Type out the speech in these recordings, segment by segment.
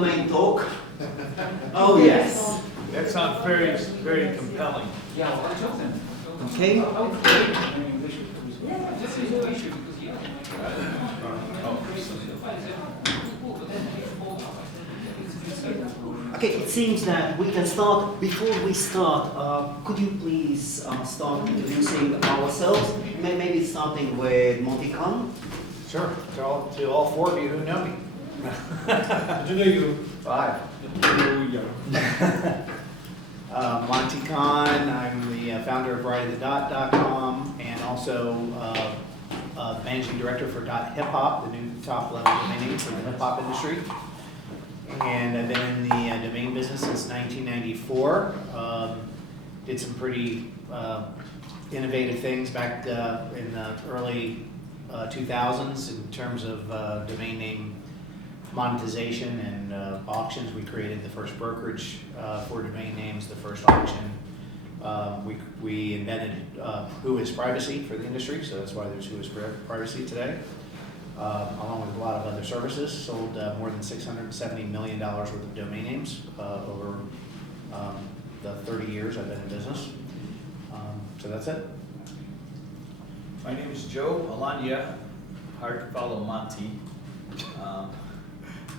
domain talk? Oh yes. That sounds very, very compelling. Okay. Okay, it seems that we can start. Before we start, could you please start introducing ourselves? Maybe starting with Monte CAHN. Sure, to all four of you who know me. Monte CAHN, I'm the founder of RightOfTheDot.com and also managing director for .hip hop, the new top level domain name for the hip hop industry. And I've been in the domain business since 1994. Did some pretty innovative things back in the early 2000s in terms of domain name monetization and auctions. We created the first brokerage for domain names, the first auction. We invented Who is Privacy for the industry, so that's why there's Who is Privacy today. Along with a lot of other services, sold more than $670 million worth of domain names over the 30 years I've been in business. So that's it. My name is Joe Alagna, hard to follow Monte.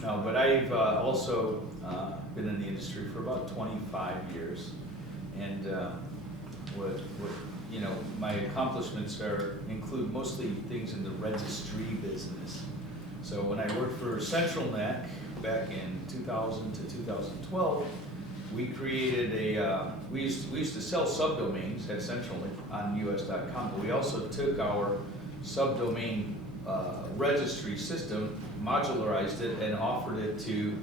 No, but I've also been in the industry for about 25 years, and you know, my accomplishments include mostly things in the registry business. So when I worked for CentralNet back in 2000 to 2012, we created we used to sell subdomains at CentralNet on us.com, but we also took our subdomain registry system, modularized it, and offered it to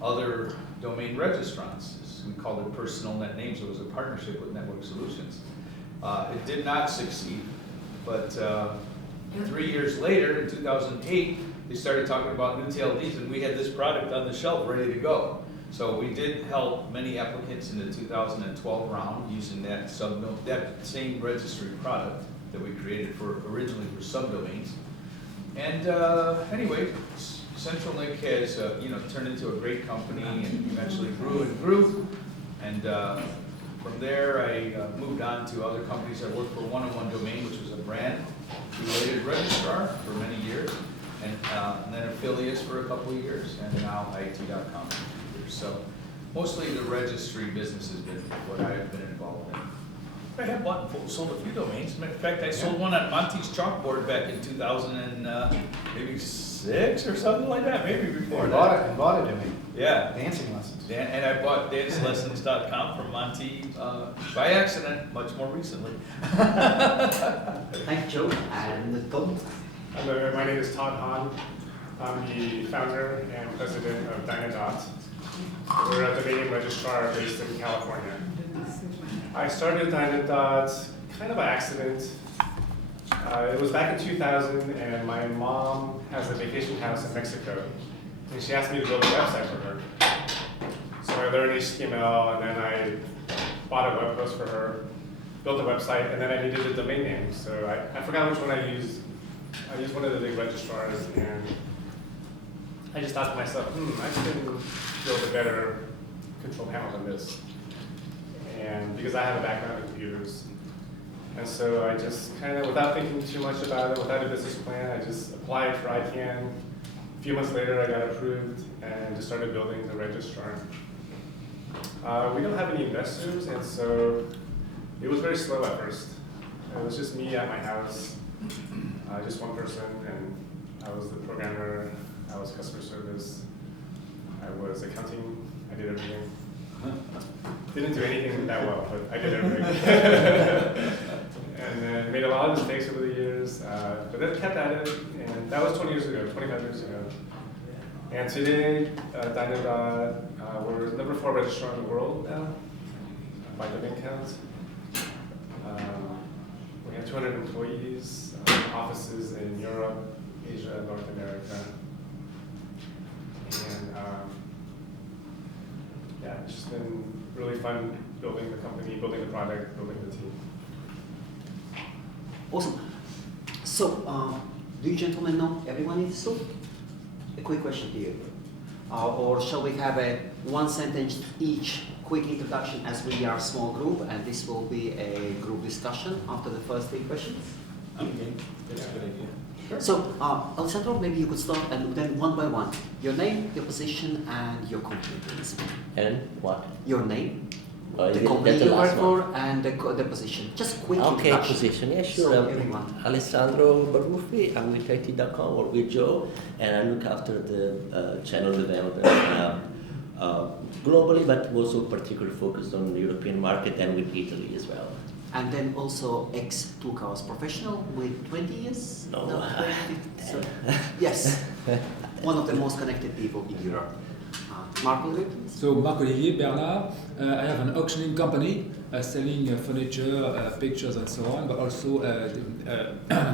other domain registrants. We called it Personal Net Names. It was a partnership with Network Solutions. It did not succeed, but 3 years later, in 2008, they started talking about new TLDs, and we had this product on the shelf ready to go. So we did help many applicants in the 2012 round using that same registry product that we created originally for subdomains. And anyway, CentralNet has turned into a great company and eventually grew and grew. And from there, I moved on to other companies. I worked for 101 Domain, which was a brand-related registrar for many years, and then affiliates for a couple of years, and now IT.com for 2 years. So mostly the registry business has been what I've been involved in. I have bought and sold a few domains. As a matter of fact, I sold one on Monte's chalkboard back in 2006 or something like that, maybe before that. Bought a domain. Yeah. Dancing lessons. And I bought dancelessons.com from Monte by accident, much more recently. Thank you, Joe. And Todd. Hello, my name is Todd HAN. I'm the founder and president of Dynadot. We're a domain registrar based in California. I started Dynadot kind of by accident. It was back in 2000, and my mom has a vacation house in Mexico, and she asked me to build a website for her. So I learned HTML, and then I bought a web host for her, built a website, and then I needed a domain name. So I forgot which one I used. I used one of the big registrars, and I just thought to myself, I can build a better control panel than this. And because I have a background in computers. And so I just kind of, without thinking too much about it, without a business plan, I just applied for CAHN. A few months later, I got approved and just started building the registrar. We don't have any investors, and so it was very slow at first. It was just me at my house, just one person, and I was the programmer, I was customer service, I was accounting, I did everything. Didn't do anything that well, but I did everything. And then made a lot of mistakes over the years, but then kept at it, and that was 20 years ago, 25 years ago. And today, Dynadot, we're the #4 registrar in the world now, by domain count. We have 200 employees, offices in Europe, Asia, North America. And yeah, it's just been really fun building the company, building the product, building the team. Awesome. So, do you gentlemen know everyone in this room? A quick question to you. Or shall we have a one sentence each quick introduction, as we are a small group and this will be a group discussion after the first 3 questions? Okay, that's a good idea. So, Alessandro, maybe you could start and then one by one. Your name, your position, and your company, please. And what? Your name, the That's company the you work last one. for, and the position. Just quick Okay, introduction. position. Yeah, sure. So, everyone. Alessandro Baruffi. I'm with IT.com, work with Joe, and I look after the channel development globally, but also particularly focused on the European market and with Italy as well. And then also ex-2 cars professional with 20 years? No. 20, so, yes, one of the most connected people in Europe. Marc-Olivier, please. So Marc-Olivier Bernard, I have an auctioning company selling furniture, pictures and so on, but also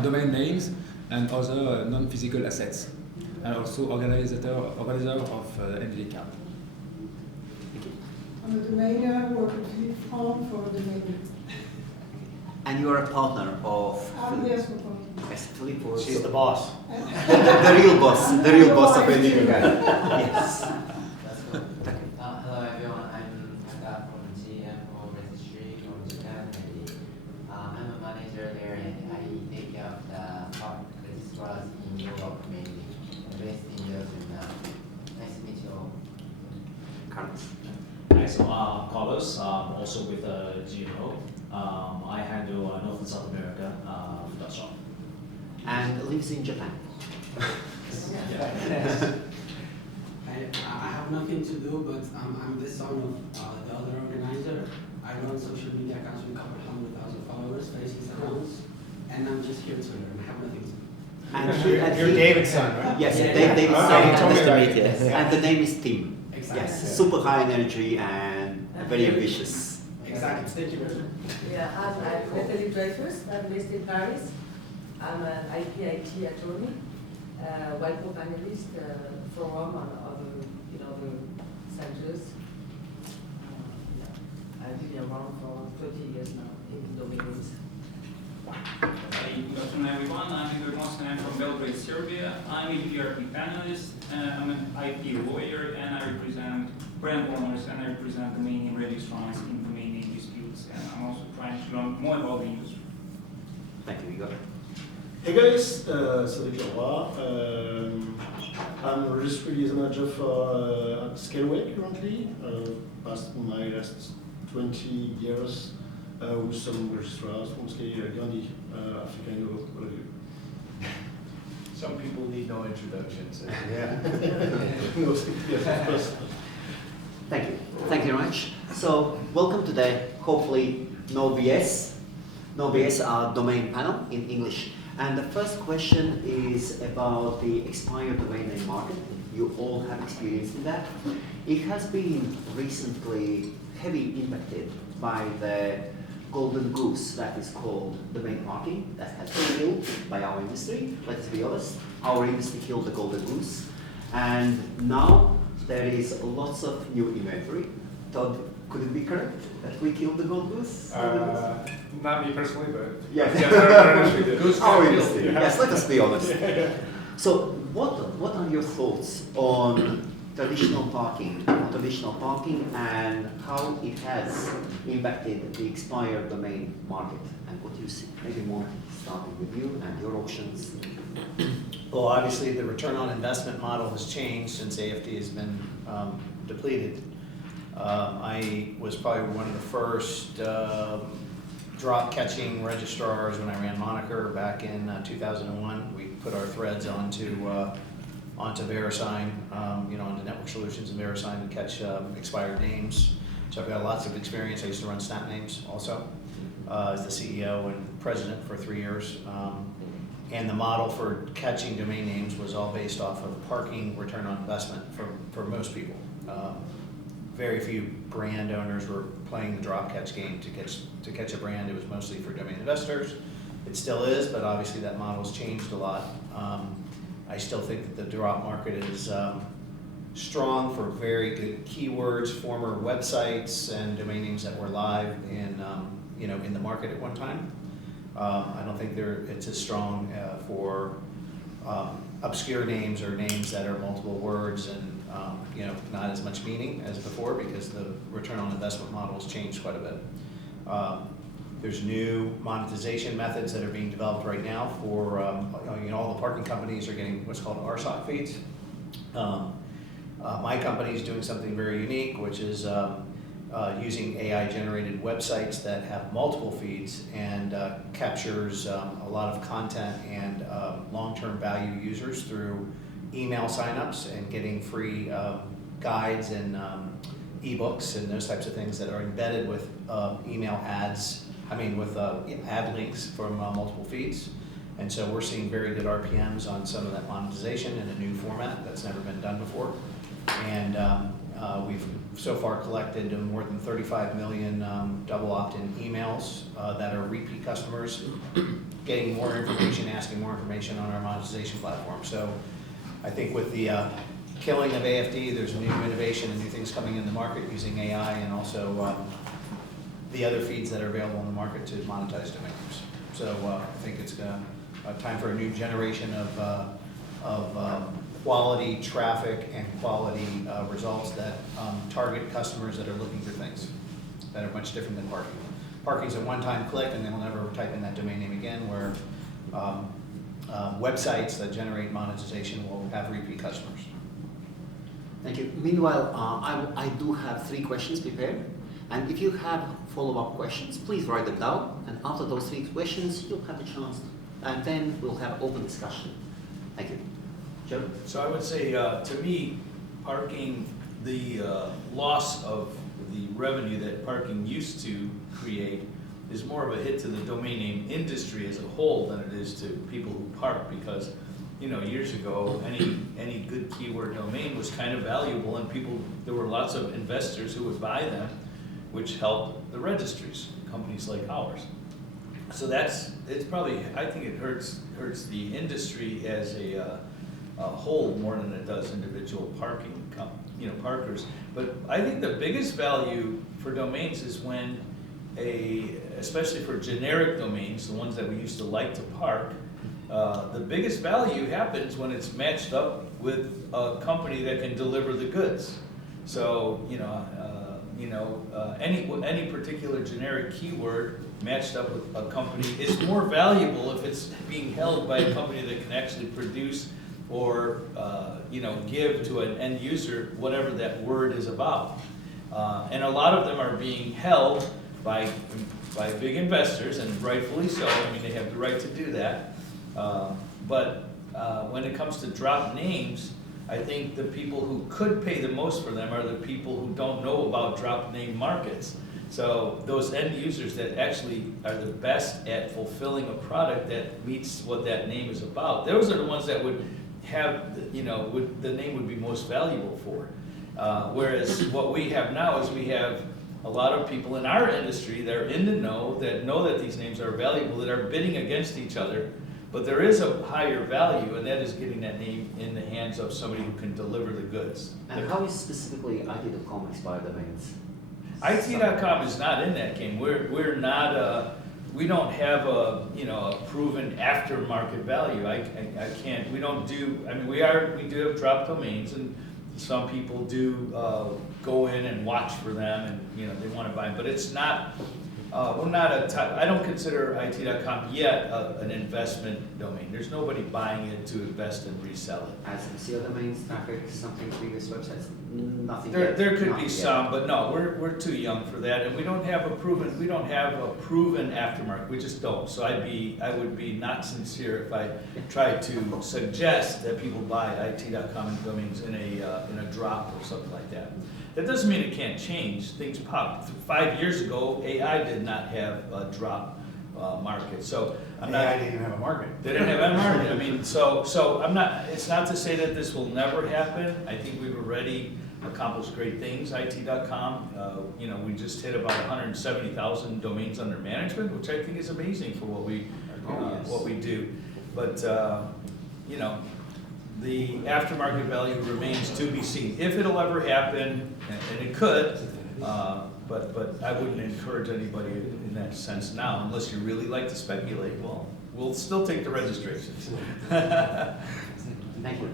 domain names and other non-physical assets, and also organizer of NDDCamp. I'm a domainer, work with Philippe Franck for domainer. And you are a partner of Yes, my partner. Yes, Philippe was She's the boss. the real boss of NDDCamp. Yes. Hello everyone, I'm Taka from GM for Registry from Japan. I'm a manager there and I take care of the park registrars in Europe mainly, based in Europe. Nice to meet you all. Carlos. Hi, so Carlos, also with GMO. I handle North and South America for Dutch shop. And lives in Japan. I have nothing to do, but I'm the son of the other organizer. I run social media accounts with a couple 100,000 followers, faces accounts, and I'm just here to learn. I have nothing to do. And You're David's son, right? Yes, Yeah. David's Oh, son. you told me Nice to that. meet you. And the name is Tim. Exactly. Yes, super high energy and very ambitious. Exactly. Thank you very much. Yeah, I'm Nathalie Dreyfus. I'm based in Paris. I'm an IT attorney, white book analyst, forum and other centers. I've been around for 30 years now in domains. Good afternoon, everyone. I'm Igor Moskvin from Belgrade, Serbia. I'm a ERP panelist. I'm an IP lawyer, and I represent brand owners and I represent domain name registrants in domain name disputes. And I'm also trying to learn more about the industry. Thank you, Igor. Hey guys, salut Leroy. I'm a registry liaison manager for Scaleway currently. Past my last 20 years with some registrars, mostly Gandhi, Africa, and all of you. Some people need no introductions. Yeah. No, yes, of course. Thank you. Thank you very much. So, welcome to the, hopefully, no BS domain panel in English. And the first question is about the expired domain name market. You all have experience in that. It has been recently heavily impacted by the golden goose that is called domain parking that has been killed by our industry. Let's be honest, our industry killed the golden goose. And now there is lots of new inventory. Todd, could it be correct that we killed the gold goose? Not me personally, but Yes. yes, our industry did. Our industry. Yes, let us be honest. So, what are your thoughts on traditional parking, and how it has impacted the expired domain market, and what you see? Maybe more starting with you and your options. Well, obviously, the return on investment model has changed since AFD has been depleted. I was probably one of the first drop catching registrars when I ran Moniker back in 2001. We put our threads onto VeriSign, onto Network Solutions and VeriSign to catch expired names. So I've got lots of experience. I used to run Snap Names also as the CEO and president for 3 years. And the model for catching domain names was all based off of parking return on investment for most people. Very few brand owners were playing the drop catch game to catch a brand. It was mostly for domain investors. It still is, but obviously that model's changed a lot. I still think that the drop market is strong for very good keywords, former websites, and domain names that were live in the market at one time. I don't think it's as strong for obscure names or names that are multiple words and you know, not as much meaning as before because the return on investment model has changed quite a bit. There's new monetization methods that are being developed right now for, you know, all the parking companies are getting what's called RSOC feeds. My company is doing something very unique, which is using AI-generated websites that have multiple feeds and captures a lot of content and long-term value users through email signups and getting free guides and ebooks and those types of things that are embedded with email ads, with ad links from multiple feeds. And so we're seeing very good RPMs on some of that monetization in a new format that's never been done before. And we've so far collected more than 35 million double opt-in emails that are repeat customers getting more information, asking more information on our monetization platform. So I think with the killing of AFD, there's new innovation and new things coming in the market using AI and also the other feeds that are available in the market to monetize domain names. So I think it's time for a new generation of quality traffic and quality results that target customers that are looking for things that are much different than parking. Parking is a one-time click and they will never type in that domain name again, where websites that generate monetization will have repeat customers. Thank you. Meanwhile, I do have 3 questions prepared. And if you have follow-up questions, please write them down. And after those 3 questions, you'll have the chance. And then we'll have open discussion. Thank you. Joe? So I would say, to me, parking, the loss of the revenue that parking used to create is more of a hit to the domain name industry as a whole than it is to people who park, because, you know, years ago, any good keyword domain was kind of valuable, and there were lots of investors who would buy them, which helped the registries, companies like ours. So it's probably, I think it hurts the industry as a whole more than it does individual parkers. But I think the biggest value for domains is when especially for generic domains, the ones that we used to like to park, the biggest value happens when it's matched up with a company that can deliver the goods. So, any particular generic keyword matched up with a company is more valuable if it's being held by a company that can actually produce or give to an end user whatever that word is about. And a lot of them are being held by big investors, and rightfully so. I mean, they have the right to do that. But when it comes to drop names, I think the people who could pay the most for them are the people who don't know about drop name markets. So those end users that actually are the best at fulfilling a product that meets what that name is about, those are the ones that would have, the name would be most valuable for. Whereas what we have now is we have a lot of people in our industry that are in the know that these names are valuable, that are bidding against each other. But there is a higher value, and that is getting that name in the hands of somebody who can deliver the goods. And how is specifically IT.com expired domains? IT.com is not in that game. We're not. We don't have a proven aftermarket value. I can't. We don't do. I mean, we do have drop domains, and some people do go in and watch for them, and they want to buy them. But it's not. We're not I don't consider IT.com yet an investment domain. There's nobody buying it to invest and resell it. As SEO domains, traffic, something previous websites, nothing. There could be some, but no, we're too young for that, and we don't have a proven aftermarket. We just don't. So I would be not sincere if I tried to suggest that people buy IT.com domains in a drop or something like that. That doesn't mean it can't change. Things pop. 5 years ago, AI did not have a drop market. So AI didn't even have a market. They didn't have a market. I mean, so I'm not. It's not to say that this will never happen. I think we've already accomplished great things. IT.com. We just hit about 170,000 domains under management, which I think is amazing for what we do. But the aftermarket value remains to be seen. If it'll ever happen, and it could, but I wouldn't encourage anybody in that sense now, unless you really like to speculate. Well, we'll still take the registrations. Thank you.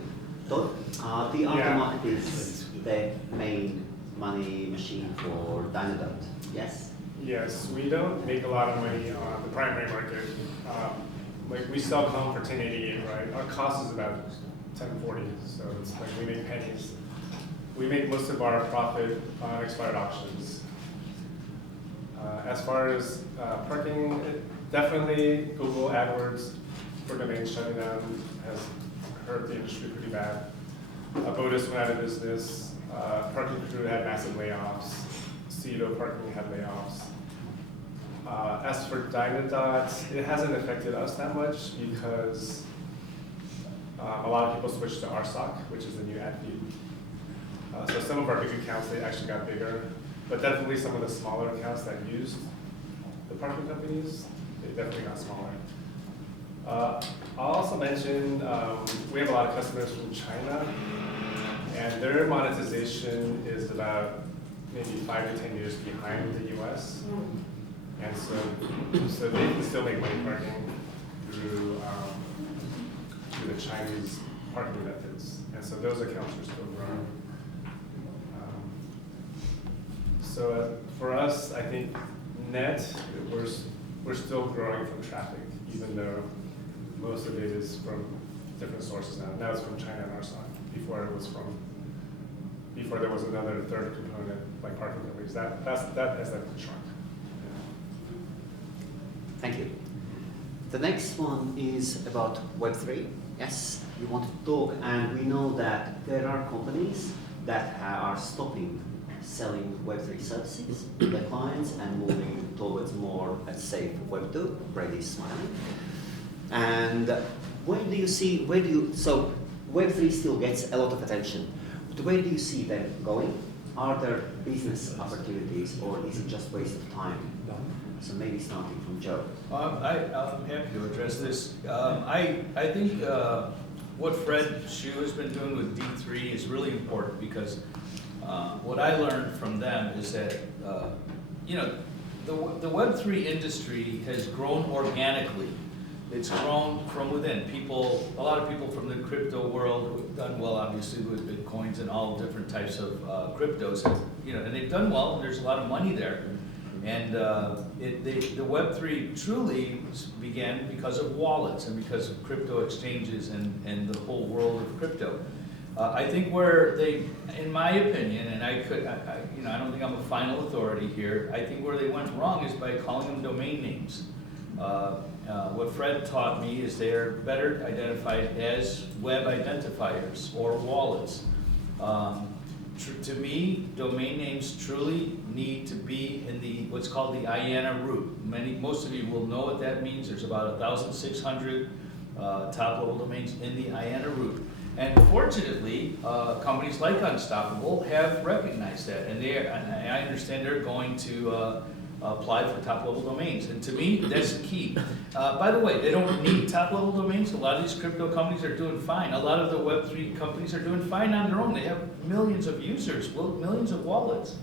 Todd, the aftermarket is the main money machine for Dynadot, yes? Yes, we don't make a lot of money on the primary market. Like we sell COM for 1088, right? Our cost is about 1040, so it's like we make pennies. We make most of our profit on expired auctions. As far as parking, definitely Google AdWords for domains shutting down has hurt the industry pretty bad. Bodis went out of business. Parking Crew had massive layoffs. Cedo Parking had layoffs. As for Dynadot, it hasn't affected us that much because a lot of people switched to RSOC, which is the new ad feed. So some of our big accounts, they actually got bigger, but definitely some of the smaller accounts that used the parking companies, they definitely got smaller. I'll also mention, we have a lot of customers from China, and their monetization is about maybe 5 to 10 years behind the US. And so they can still make money parking through the Chinese parking methods. And so those accounts are still growing. So for us, I think net, we're still growing from traffic, even though most of it is from different sources now. Now it's from China and RSOC. Before there was another third component, like parking companies. That has shrunk. Thank you. The next one is about Web3. Yes, we want to talk, and we know that there are companies that are stopping selling Web3 services to their clients and moving towards more, let's say, Web2. Brady's smiling. And so Web3 still gets a lot of attention. But where do you see them going? Are there business opportunities, or is it just waste of time? So maybe starting from Joe. I'm happy to address this. I think what Fred Hsu has been doing with D3 is really important because what I learned from them is that the Web3 industry has grown organically. It's grown from within. A lot of people from the crypto world who have done well, obviously, with Bitcoins and all different types of cryptos, and they've done well, and there's a lot of money there. And the Web3 truly began because of wallets and because of crypto exchanges and the whole world of crypto. I think where they, in my opinion, and I don't think I'm a final authority here, I think where they went wrong is by calling them domain names. What Fred taught me is they are better identified as web identifiers or wallets. To me, domain names truly need to be in what's called the IANA root. Most of you will know what that means. There's about 1,600 top-level domains in the IANA root. And fortunately, companies like Unstoppable have recognized that, and I understand they're going to apply for top-level domains. And to me, that's the key. By the way, they don't need top-level domains. A lot of these crypto companies are doing fine. A lot of the Web3 companies are doing fine on their own. They have millions of users, millions of wallets.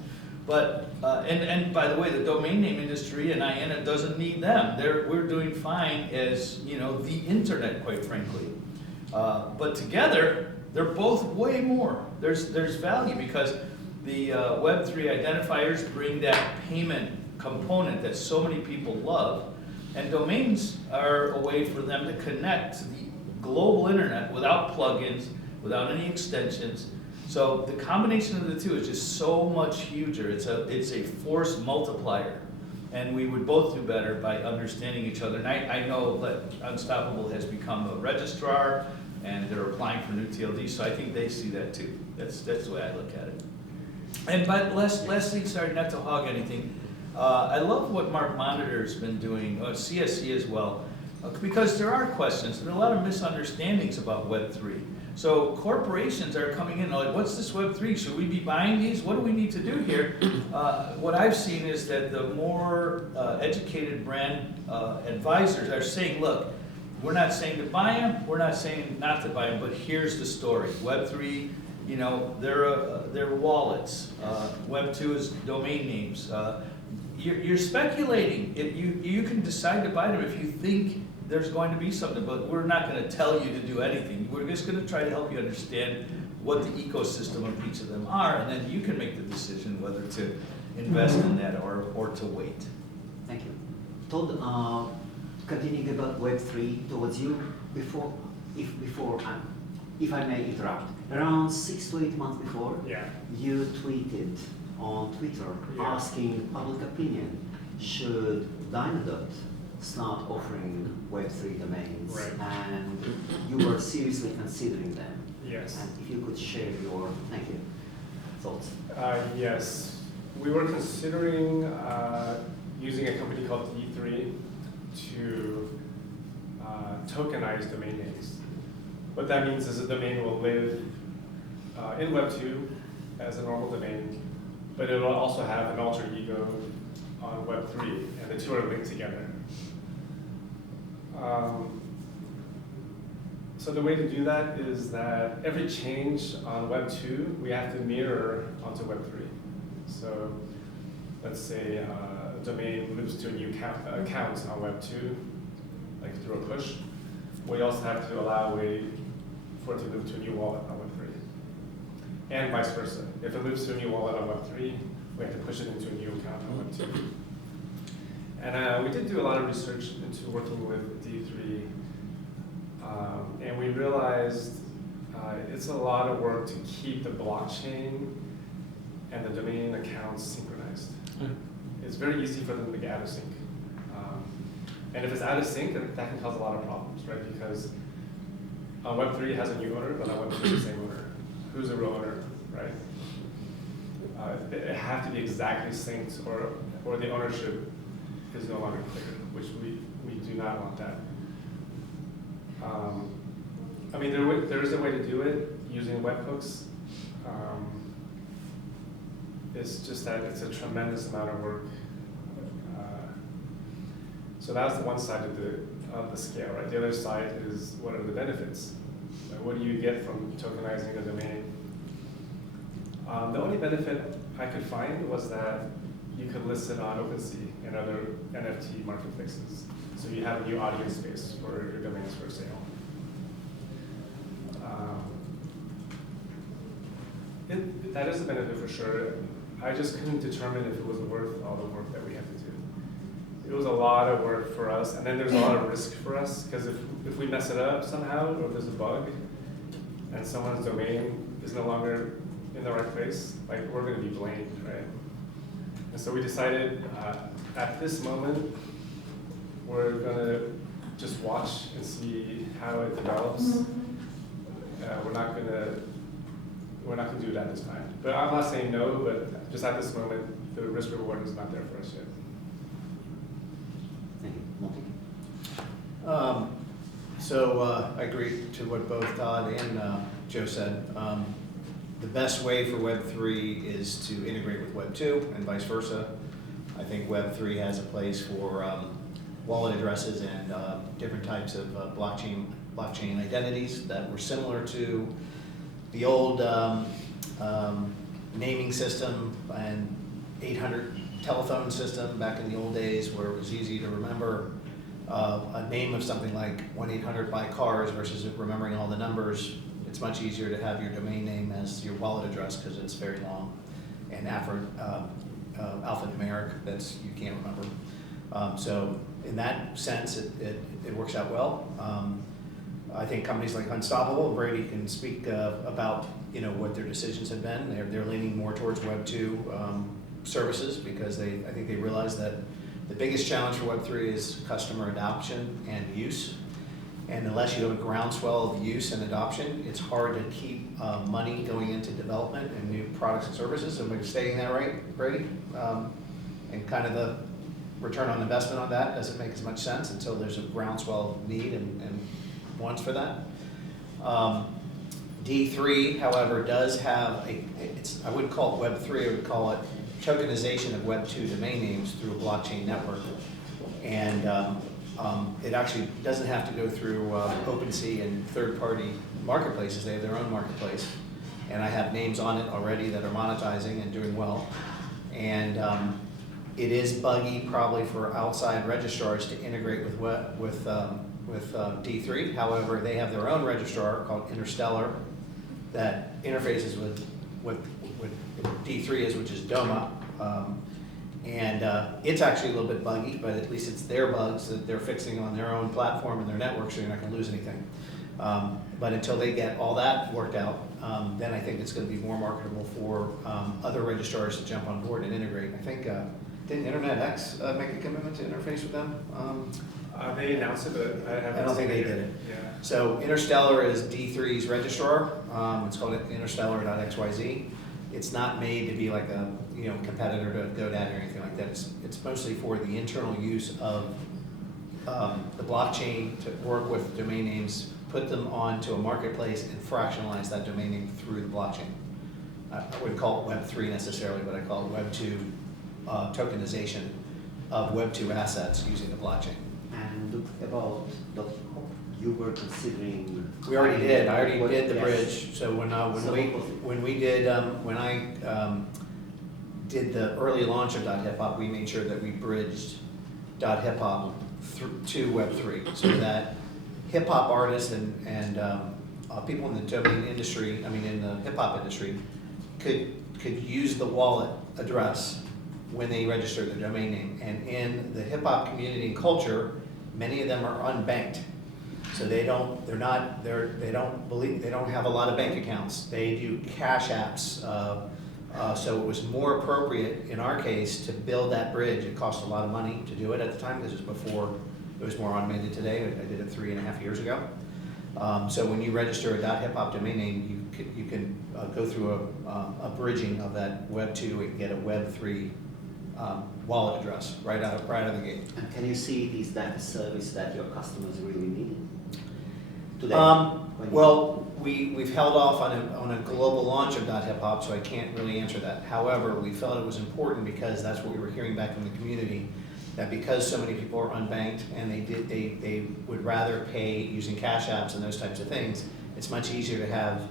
But, and by the way, the domain name industry and IANA doesn't need them. We're doing fine as, the internet, quite frankly. But together, they're both way more. There's value because the Web3 identifiers bring that payment component that so many people love, and domains are a way for them to connect to the global internet without plugins, without any extensions. So the combination of the two is just so much huger. It's a force multiplier, and we would both do better by understanding each other. And I know that Unstoppable has become a registrar, and they're applying for new TLD, so I think they see that too. That's the way I look at it. And but lastly, sorry not to hog anything, I love what Mark Monitor's been doing, CSC as well, because there are questions, there are a lot of misunderstandings about Web3. So corporations are coming in like, what's this Web3? Should we be buying these? What do we need to do here? What I've seen is that the more educated brand advisors are saying, look, we're not saying to buy them, we're not saying not to buy them, but here's the story. Web3, they're wallets. Web2 is domain names. You're speculating. You can decide to buy them if you think there's going to be something, but we're not going to tell you to do anything. We're just going to try to help you understand what the ecosystem of each of them are, and then you can make the decision whether to invest in that or to wait. Thank you. Todd, continuing about Web3 towards you, if I may interrupt, around 6 to 8 months before, Yeah. you tweeted on Twitter asking public opinion, should Dynadot start offering Web3 domains? Right. And you were seriously considering them. Yes. And if you could share your, thank you, thoughts. Yes, we were considering using a company called D3 to tokenize domain names. What that means is a domain will live in Web2 as a normal domain, but it will also have an alter ego on Web3, and the two are linked together. So the way to do that is that every change on Web2, we have to mirror onto Web3. So let's say a domain moves to a new account on Web2, like through a push. We also have to allow a way for it to move to a new wallet on Web3. And vice versa. If it moves to a new wallet on Web3, we have to push it into a new account on Web2. And we did do a lot of research into working with D3, and we realized it's a lot of work to keep the blockchain and the domain accounts synchronized. It's very easy for them to get out of sync. And if it's out of sync, that can cause a lot of problems, right? Because Web3 has a new owner, but on Web2 the same owner. Who's the real owner, right? It have to be exactly synced, or the ownership is no longer clear, which we do not want that. I mean, there is a way to do it using webhooks. It's just that it's a tremendous amount of work. So that's the one side of the scale, right? The other side is what are the benefits? Like, what do you get from tokenizing a domain? The only benefit I could find was that you could list it on OpenSea and other NFT marketplaces. So you have a new audience space for your domains for sale. That is a benefit for sure. I just couldn't determine if it was worth all the work that we had to do. It was a lot of work for us, and then there's a lot of risk for us, because if we mess it up somehow, or if there's a bug, and someone's domain is no longer in the right place, like, we're going to be blamed, right? And so we decided at this moment, we're going to just watch and see how it develops. We're not going to do it at this time. But I'm not saying no, but just at this moment, the risk reward is not there for us yet. Thank you. Monte? I agree to what both Todd and Joe said. The best way for Web3 is to integrate with Web2 and vice versa. I think Web3 has a place for wallet addresses and different types of blockchain identities that were similar to the old naming system and 800 telephone system back in the old days, where it was easy to remember a name of something like 1-800-BUY-CARS versus remembering all the numbers. It's much easier to have your domain name as your wallet address because it's very long and alphanumeric that you can't remember. So in that sense, it works out well. I think companies like Unstoppable, Brady can speak about what their decisions have been. They're leaning more towards Web2 services because I think they realize that the biggest challenge for Web3 is customer adoption and use. And unless you have a groundswell of use and adoption, it's hard to keep money going into development and new products and services. Am I stating that right, Brady? And kind of the return on investment on that doesn't make as much sense until there's a groundswell of need and wants for that. D3, however, does have I wouldn't call it Web3, I would call it tokenization of Web2 domain names through a blockchain network. And it actually doesn't have to go through OpenSea and third-party marketplaces. They have their own marketplace. And I have names on it already that are monetizing and doing well. And it is buggy probably for outside registrars to integrate with D3. However, they have their own registrar called Interstellar that interfaces with what D3 is, which is DOMA. It's actually a little bit buggy, but at least it's their bugs that they're fixing on their own platform and their network, so you're not going to lose anything. But until they get all that worked out, then I think it's going to be more marketable for other registrars to jump on board and integrate. I think, didn't Internet X make a commitment to interface with them? They announced it, but I haven't I don't think seen they did it. Yeah. So Interstellar is D3's registrar. It's called interstellar.xyz. It's not made to be like a competitor to GoDaddy or anything like that. It's mostly for the internal use of the blockchain to work with domain names, put them onto a marketplace, and fractionalize that domain name through the blockchain. I wouldn't call it Web3 necessarily, but I call it Web2 tokenization of Web2 assets using the blockchain. And about you were considering. We already did. I already did the Yes. bridge. So when I did the early launch of .hip hop, we made sure that we bridged .hip hop to Web3, so that hip hop artists and people in the domain industry, in the hip hop industry, could use the wallet address when they register their domain name. And in the hip hop community and culture, many of them are unbanked. So they don't have a lot of bank accounts. They do cash apps. So it was more appropriate in our case to build that bridge. It cost a lot of money to do it at the time because it was before it was more automated today. I did it 3.5 years ago. So when you register a .hip hop domain name, you can go through a bridging of that Web2 and get a Web3 wallet address right out of the gate. And can you see it is that a service that your customers really need today? Well, we've held off on a global launch of .hip hop, so I can't really answer that. However, we felt it was important because that's what we were hearing back from the community, that because so many people are unbanked and they would rather pay using cash apps and those types of things, it's much easier to have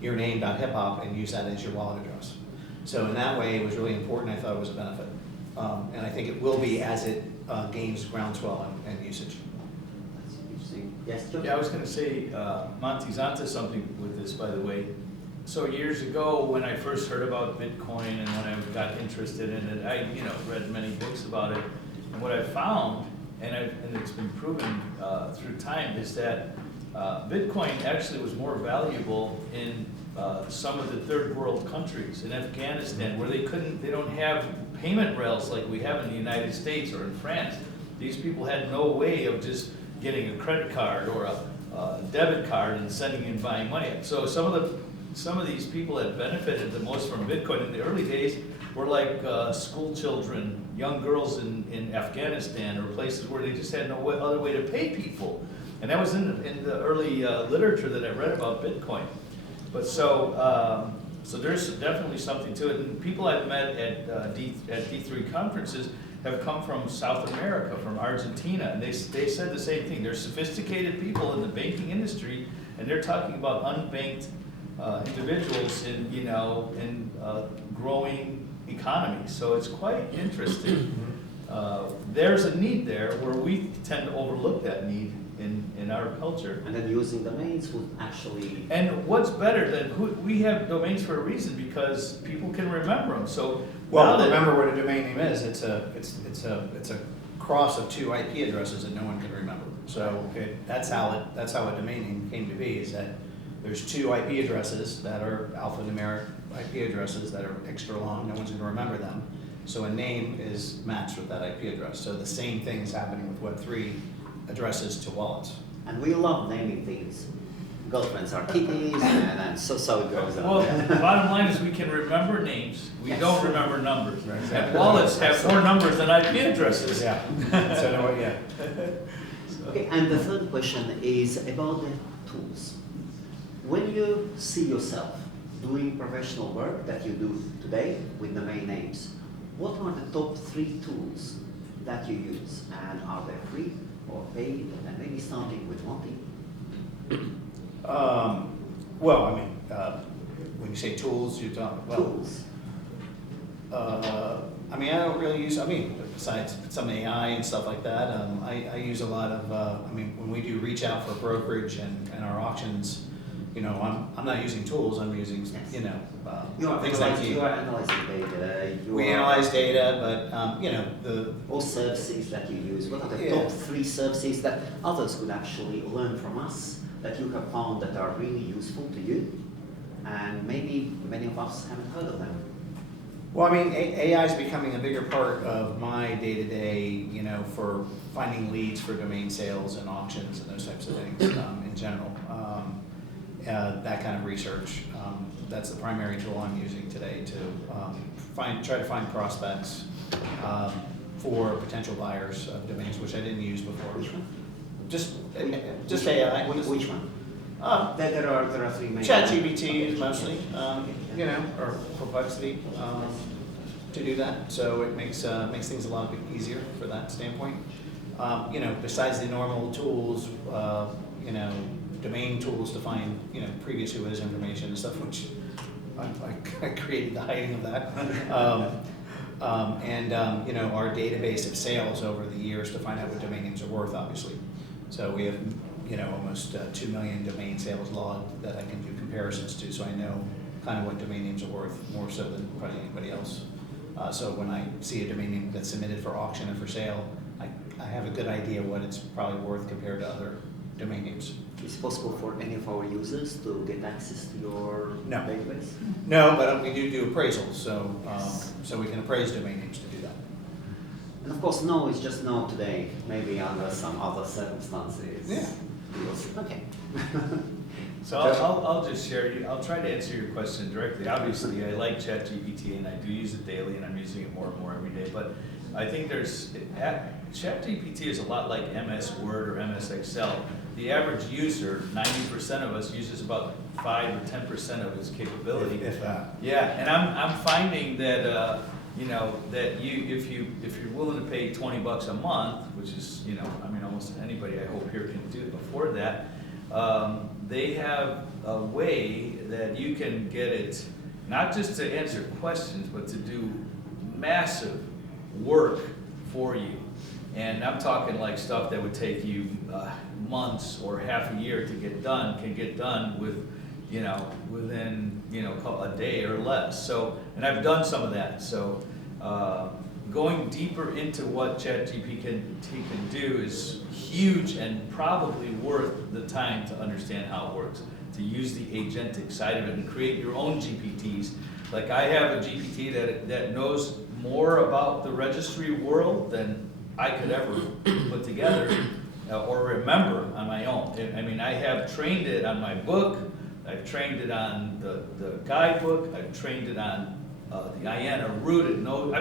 your name .hip hop and use that as your wallet address. So in that way, it was really important. I thought it was a benefit. And I think it will be as it gains groundswell and usage. That's interesting. Yes, John? Yeah, I was going to say, Monte's onto something with this, by the way. So years ago, when I first heard about Bitcoin and when I got interested in it, I read many books about it. And what I found, and it's been proven through time, is that Bitcoin actually was more valuable in some of the third world countries, in Afghanistan, where they don't have payment rails like we have in the United States or in France. These people had no way of just getting a credit card or a debit card and sending and buying money. So some of these people that benefited the most from Bitcoin in the early days were like school children, young girls in Afghanistan, or places where they just had no other way to pay people. And that was in the early literature that I read about Bitcoin. But so there's definitely something to it. And people I've met at D3 conferences have come from South America, from Argentina, and they said the same thing. They're sophisticated people in the banking industry, and they're talking about unbanked individuals in growing economies. So it's quite interesting. There's a need there where we tend to overlook that need in our culture. And then using domains would actually. And what's better than we have domains for a reason, because people can remember them. So Remember what a domain name is. It's a cross of two IP addresses that no one can remember. So that's how a domain name came to be. Is that there's two IP addresses that are alphanumeric IP addresses that are extra long. No one's going to remember them. So a name is matched with that IP address. So the same thing is happening with Web3 addresses to wallets. And we love naming things. Girlfriends are kitties, and so it goes on. Well, the bottom line is we can remember names. We Yes. don't remember numbers. Exactly. And wallets have more numbers than IP addresses. Yeah. So no, yeah. Okay, and the third question is about the tools. When you see yourself doing professional work that you do today with domain names, what are the top 3 tools that you use? And are they free or paid? And maybe starting with Monte. When you say tools, you're talking Tools. I mean, I don't really use, besides some AI and stuff like that, I use a lot of, when we do reach out for brokerage and our auctions, I'm not using tools, I'm using, things like you are analyzing data. We analyze data, but, all services that you use, what are the Yeah. top 3 services that others could actually learn from us that you have found that are really useful to you? And maybe many of us haven't heard of them. Well, AI is becoming a bigger part of my day-to-day, for finding leads for domain sales and auctions and those types of things in general. That kind of research, that's the primary tool I'm using today to try to find prospects for potential buyers of domains, which I didn't use before. Which one? Just AI. Which one? There are 3 main. ChatGPT mostly, or Perplexity to do that. So it makes things a lot easier for that standpoint. Besides the normal tools, domain tools to find, previous who-is information and stuff, which I created the hiding of that. Our database of sales over the years to find out what domain names are worth, obviously. So we have, almost 2 million domain sales logged that I can do comparisons to, so I know kind of what domain names are worth, more so than probably anybody else. So when I see a domain name that's submitted for auction or for sale, I have a good idea what it's probably worth compared to other domain names. Is it possible for any of our users to get access to your database? No, but we do appraisals, so so we can appraise domain names to do that. And of course, no is just no today. Maybe under some other circumstances. Yeah. Okay. So I'll just share, I'll try to answer your question directly. Obviously, I like ChatGPT and I do use it daily and I'm using it more and more every day, but I think ChatGPT is a lot like MS Word or MS Excel. The average user, 90% of us, uses about 5 or 10% of its capability. If that. Yeah, and I'm finding that that if you're willing to pay $20 a month, which is almost anybody I hope here can do afford that, they have a way that you can get it not just to answer questions, but to do massive work for you. And I'm talking like stuff that would take you months or half a year to get done, can get done with, within, a day or less. So, and I've done some of that. So, going deeper into what ChatGPT can do is huge and probably worth the time to understand how it works, to use the agentic side of it and create your own GPTs. Like I have a GPT that knows more about the registry world than I could ever put together or remember on my own. I have trained it on my book, I've trained it on the guidebook, I've trained it on the IANA route. It knows,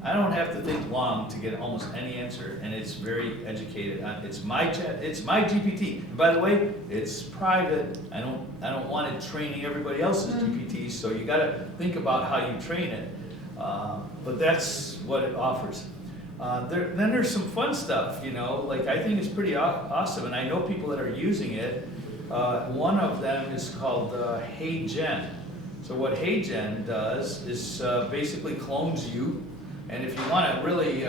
I don't have to think long to get almost any answer, and it's very educated. It's my GPT. And by the way, it's private. I don't want it training everybody else's GPTs, so you got to think about how you train it. But that's what it offers. Then there's some fun stuff, I think it's pretty awesome, and I know people that are using it. One of them is called HAN. So what HAN does is basically clones you, and if you want to really,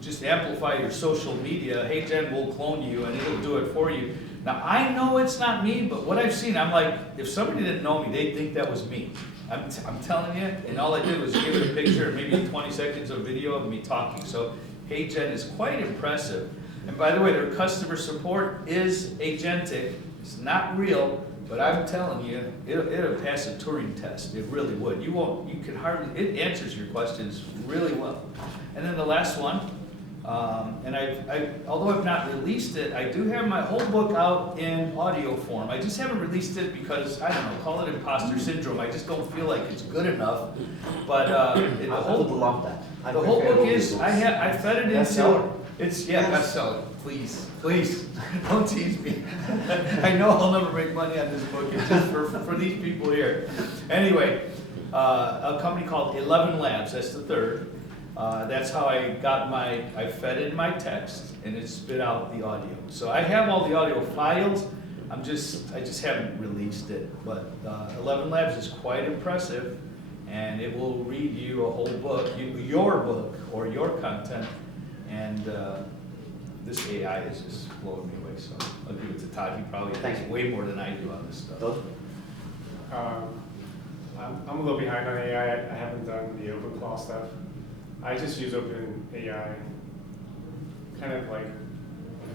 just amplify your social media, HAN will clone you and it'll do it for you. Now I know it's not me, but what I've seen, I'm like, if somebody didn't know me, they'd think that was me. I'm telling you, and all I did was give it a picture and maybe 20 seconds of video of me talking. So HAN is quite impressive. And by the way, their customer support is agentic. It's not real, but I'm telling you, it'll pass a Turing test. It really would. It answers your questions really well. And then the last one, although I've not released it, I do have my whole book out in audio form. I just haven't released it because, I don't know, call it imposter syndrome. I just don't feel like it's good enough. But the whole book is, I fed it into, bestseller. Please, don't tease me. I know I'll never make money on this book. It's just for these people here. Anyway, a company called 11 Labs, that's the third. That's how I fed in my text and it spit out the audio. So I have all the audio files, I just haven't released it. But 11 Labs is quite impressive and it will read you a whole book, your book or your content, and this AI is just blowing me away. So I'll give it to Todd. He probably Thank knows you. way more than I do on this stuff. Todd? I'm a little behind on AI. I haven't done the OpenClaw stuff. I just use OpenAI, kind of like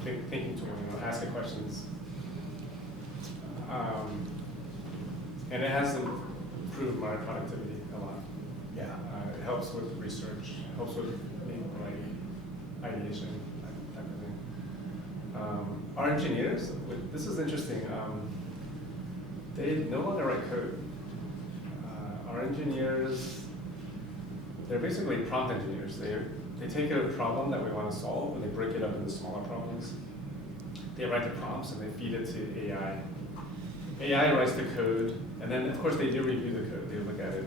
thinking tool, ask it questions. And it has improved my productivity a lot. Yeah. It helps with research, helps with like ideation, type of thing. Our engineers, this is interesting, they no longer write code. Our engineers, they're basically prompt engineers. They take a problem that we want to solve and they break it up into smaller problems. They write the prompts and they feed it to AI. AI writes the code, and then of course they do review the code, they look at it,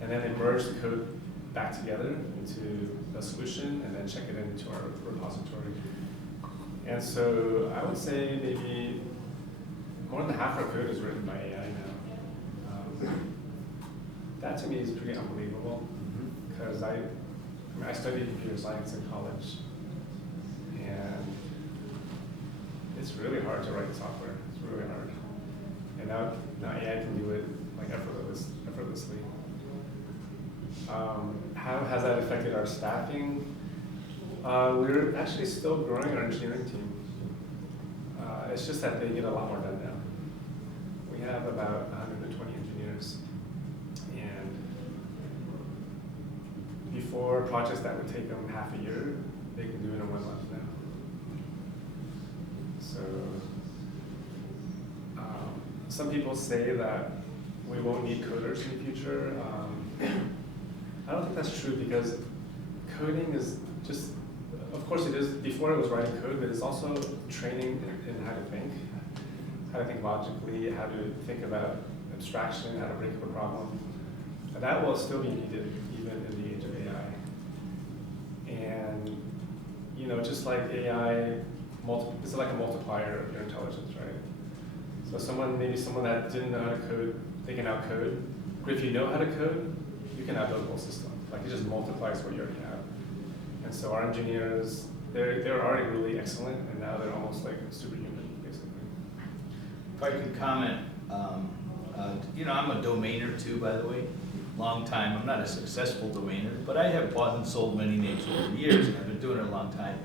and then they merge the code back together into a solution and then check it into our repository. And so I would say maybe more than half our code is written by AI now. That to me is pretty unbelievable, because I studied computer science in college, and it's really hard to write software. It's really hard. And now AI can do it like effortlessly. How has that affected our staffing? We're actually still growing our engineering team. It's just that they get a lot more done now. We have about 120 engineers. And before, projects that would take them half a year, they can do it in 1 month now. So some people say that we won't need coders in the future. I don't think that's true, because coding is just, of course it is, before it was writing code, but it's also training in how to think logically, how to think about abstraction, how to break up a problem. And that will still be needed even in the age of AI. And just like AI, it's like a multiplier of your intelligence, right? So maybe someone that didn't know how to code, they can now code. But if you know how to code, you can have the whole system. Like it just multiplies what you already have. And so our engineers, they're already really excellent, and now they're almost like superhuman, basically. If I could comment, I'm a domainer too, by the way. Long time. I'm not a successful domainer, but I have bought and sold many names over the years, and I've been doing it a long time.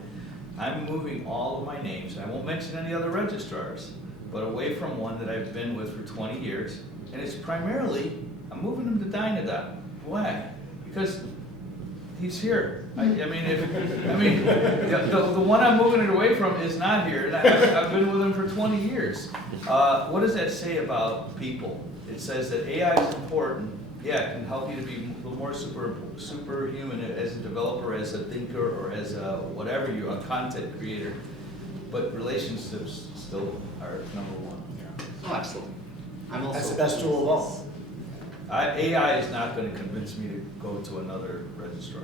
I'm moving all of my names, I won't mention any other registrars, but away from one that I've been with for 20 years, and it's primarily, I'm moving them to Dynadot. Why? Because he's here. The one I'm moving it away from is not here, and I've been with him for 20 years. What does that say about people? It says that AI is important. Yeah, it can help you to be a little more superhuman as a developer, as a thinker, or as a whatever a content creator. But relationships still are number one. Yeah. Oh, absolutely. That's the best tool of all. AI is not going to convince me to go to another registrar.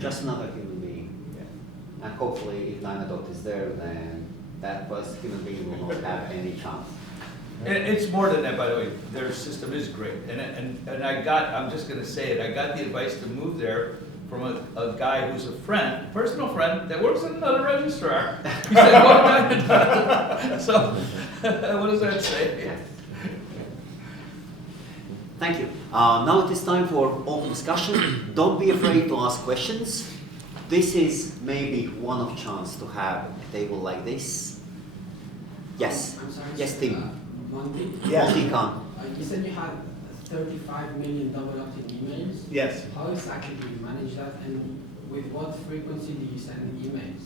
Just another human being. Yeah. And hopefully, if Dynadot is there, then that first human being will not have any chance. And it's more than that, by the way. Their system is great. And I'm just going to say it, I got the advice to move there from a guy who's a personal friend, that works at another registrar. He said, go to Dynadot. So, what does that say? Yeah. Thank you. Now it is time for open discussion. Don't be afraid to ask questions. This is maybe one of chance to have a table like this. Yes. I'm sorry. Yes, Tim. Monte? Yeah. Monte CAHN. You said you had 35 million double opt-in emails. Yes. How exactly do you manage that, and with what frequency do you send emails?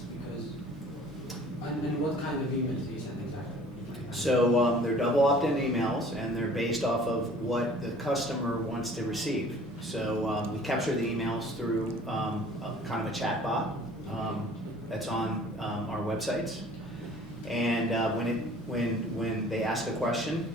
And what kind of emails do you send exactly? So they're double opt-in emails, and they're based off of what the customer wants to receive. So we capture the emails through kind of a chat bot that's on our websites. And when they ask a question,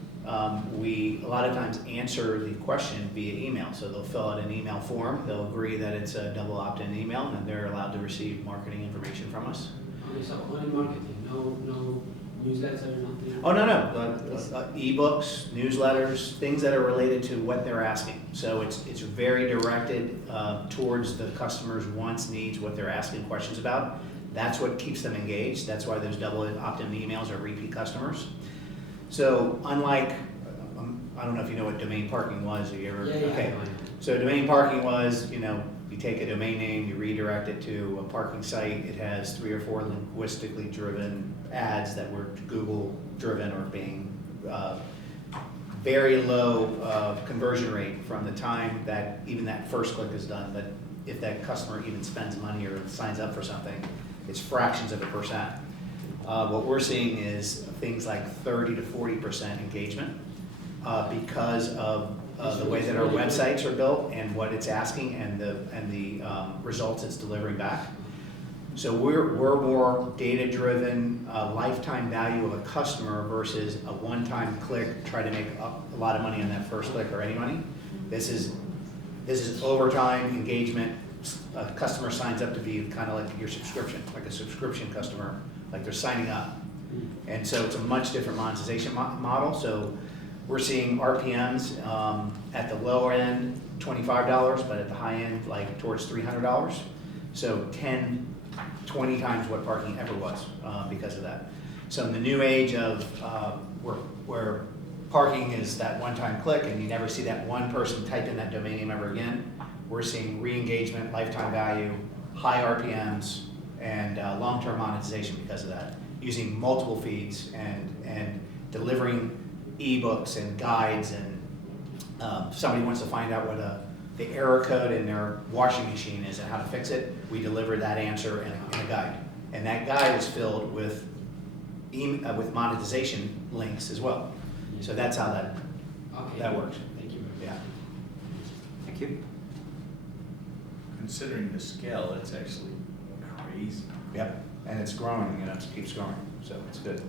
we a lot of times answer the question via email. So they'll fill out an email form, they'll agree that it's a double opt-in email, and they're allowed to receive marketing information from us. Okay, so only marketing, no Newsletter, nothing? Oh, no. Ebooks, newsletters, things that are related to what they're asking. So it's very directed towards the customer's wants, needs, what they're asking questions about. That's what keeps them engaged. That's why there's double opt-in emails or repeat customers. So unlike, I don't know if you know what domain parking was. Have you ever? Yeah, Okay. yeah. So domain parking was, you take a domain name, you redirect it to a parking site. It has 3 or 4 linguistically driven ads that were Google driven or being very low conversion rate from the time that even that first click is done. But if that customer even spends money or signs up for something, it's fractions of a percent. What we're seeing is things like 30 to 40% engagement because of the way that our websites are built and what it's asking and the results it's delivering back. So we're more data-driven, lifetime value of a customer versus a one-time click, try to make a lot of money on that first click or any money. This is overtime engagement. A customer signs up to be kind of like your subscription, like a subscription customer, like they're signing up. And so it's a much different monetization model. So we're seeing RPMs at the lower end, $25, but at the high end, like towards $300. So 10, 20 times what parking ever was because of that. So in the new age of where parking is that one-time click and you never see that one person type in that domain name ever again, we're seeing re-engagement, lifetime value, high RPMs, and long-term monetization because of that. Using multiple feeds and delivering ebooks and guides, and somebody wants to find out what the error code in their washing machine is and how to fix it, we deliver that answer in a guide. And that guide is filled with monetization links as well. So that's how that works. Thank you. Yeah. Thank you. Considering the scale, it's actually crazy. Yep. And it's growing, it keeps growing, so it's good.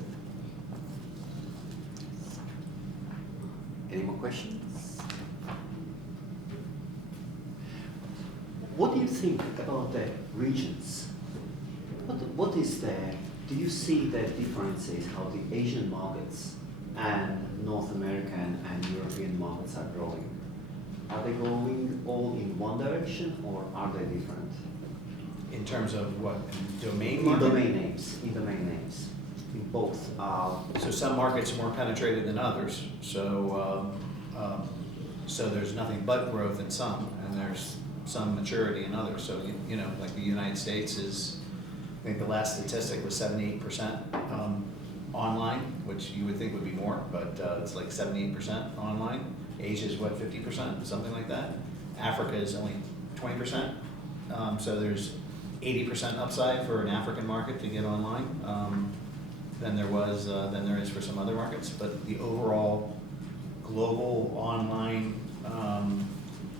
Any more questions? What do you think about the regions? What is there? Do you see the differences how the Asian markets and North American and European markets are growing? Are they going all in one direction or are they different? In terms of what? Domain In market? domain names. In domain names. In both. So some markets are more penetrated than others. So so there's nothing but growth in some, and there's some maturity in others. So like the United States is, I think the last statistic was 78% online, which you would think would be more, but it's like 78% online. Asia is what, 50%, something like that. Africa is only 20%. So there's 80% upside for an African market to get online than there is for some other markets. But the overall global online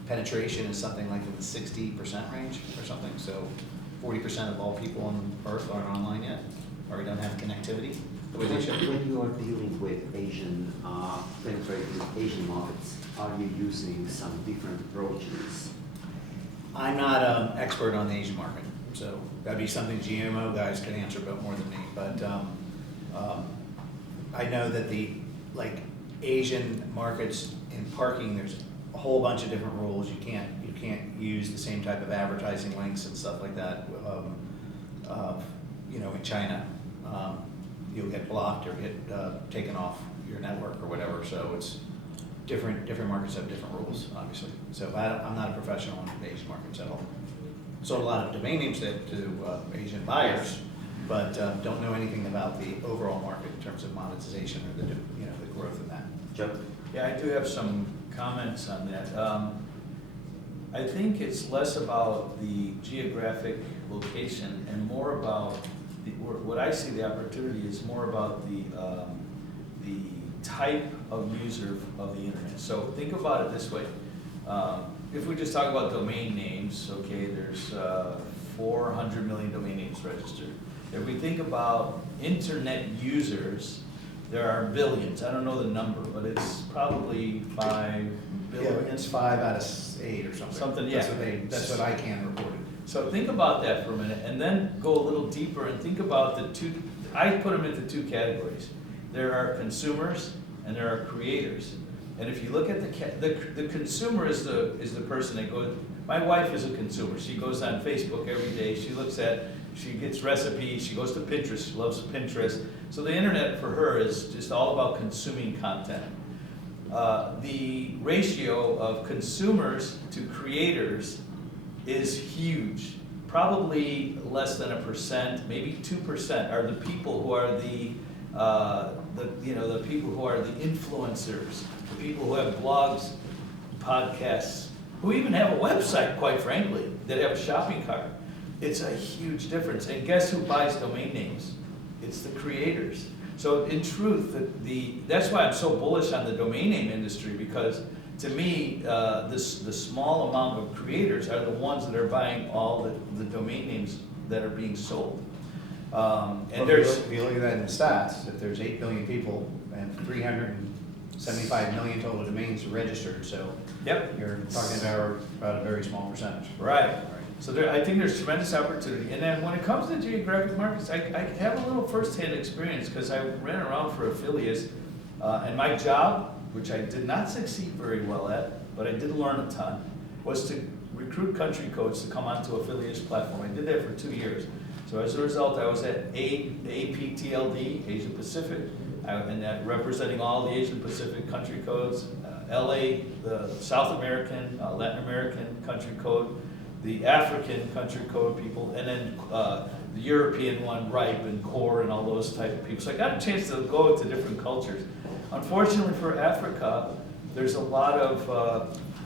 penetration is something like in the 60% range or something. So 40% of all people on Earth aren't online yet, or don't have connectivity the way they should. When you are dealing with penetrated Asian markets, are you using some different approaches? I'm not an expert on the Asian market, so that'd be something GMO guys can answer about more than me. But I know that the Asian markets in parking, there's a whole bunch of different rules. You can't use the same type of advertising links and stuff like that. In China, you'll get blocked or get taken off your network or whatever. So it's different markets have different rules, obviously. So I'm not a professional in the Asian markets at all. Sold a lot of domain names to Asian buyers, but don't know anything about the overall market in terms of monetization or the growth in that. Joe? Yeah, I do have some comments on that. I think it's less about the geographic location and more about what I see the opportunity is more about the type of user of the internet. So think about it this way. If we just talk about domain names, okay, there's 400 million domain names registered. If we think about internet users, there are billions. I don't know the number, but it's probably 5 billion. Yeah, it's 5 out of 8 or something. Something, yeah. That's what ICANN reported. So think about that for a minute, and then go a little deeper and think about I put them into two categories. There are consumers and there are creators. And if you look at the consumer is the person that goes, my wife is a consumer. She goes on Facebook every day. She gets recipes. She goes to Pinterest. She loves Pinterest. So the internet for her is just all about consuming content. The ratio of consumers to creators is huge. Probably less than 1%, maybe 2% are the people who are the people who are the influencers, the people who have blogs, podcasts, who even have a website, quite frankly, that have a shopping cart. It's a huge difference. And guess who buys domain names? It's the creators. So in truth, that's why I'm so bullish on the domain name industry, because to me, the small amount of creators are the ones that are buying all the domain names that are being sold. And if you look at that in the stats, if there's 8 billion people and 375 million total domains registered, so yep, you're talking about a very small percentage. Right. So I think there's tremendous opportunity. And then when it comes to geographic markets, I have a little first-hand experience because I ran around for affiliates, and my job, which I did not succeed very well at, but I did learn a ton, was to recruit country codes to come onto affiliates platform. I did that for 2 years. So as a result, I was at APTLD, Asia Pacific, and that representing all the Asian Pacific country codes, LA, the South American, Latin American country code, the African country code people, and then the European one, RIPE and CORE and all those type of people. So I got a chance to go to different cultures. Unfortunately for Africa, there's a lot of,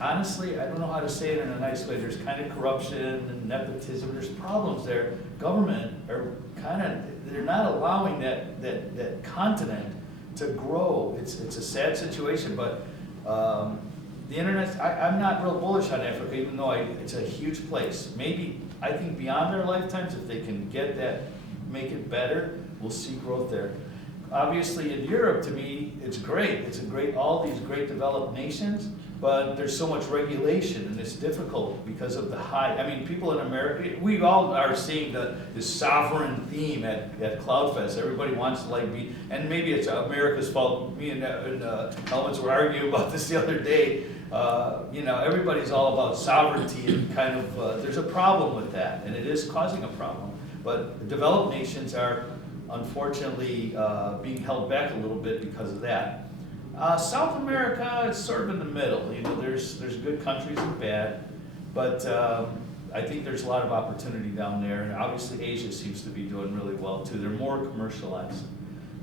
honestly, I don't know how to say it in a nice way, there's kind of corruption and nepotism, there's problems there. Government are they're not allowing that continent to grow. It's a sad situation, but the internet, I'm not real bullish on Africa, even though it's a huge place. Maybe, I think beyond their lifetimes, if they can get that, make it better, we'll see growth there. Obviously in Europe, to me, it's great. It's all these great developed nations, but there's so much regulation and it's difficult because of the people in America, we all are seeing this sovereign theme at CloudFest. Everybody wants to be, and maybe it's America's fault. Me and Helmuts were arguing about this the other day. Everybody's all about sovereignty and there's a problem with that, and it is causing a problem. But developed nations are unfortunately being held back a little bit because of that. South America, it's sort of in the middle. There's good countries and bad, but I think there's a lot of opportunity down there. And obviously Asia seems to be doing really well too. They're more commercialized.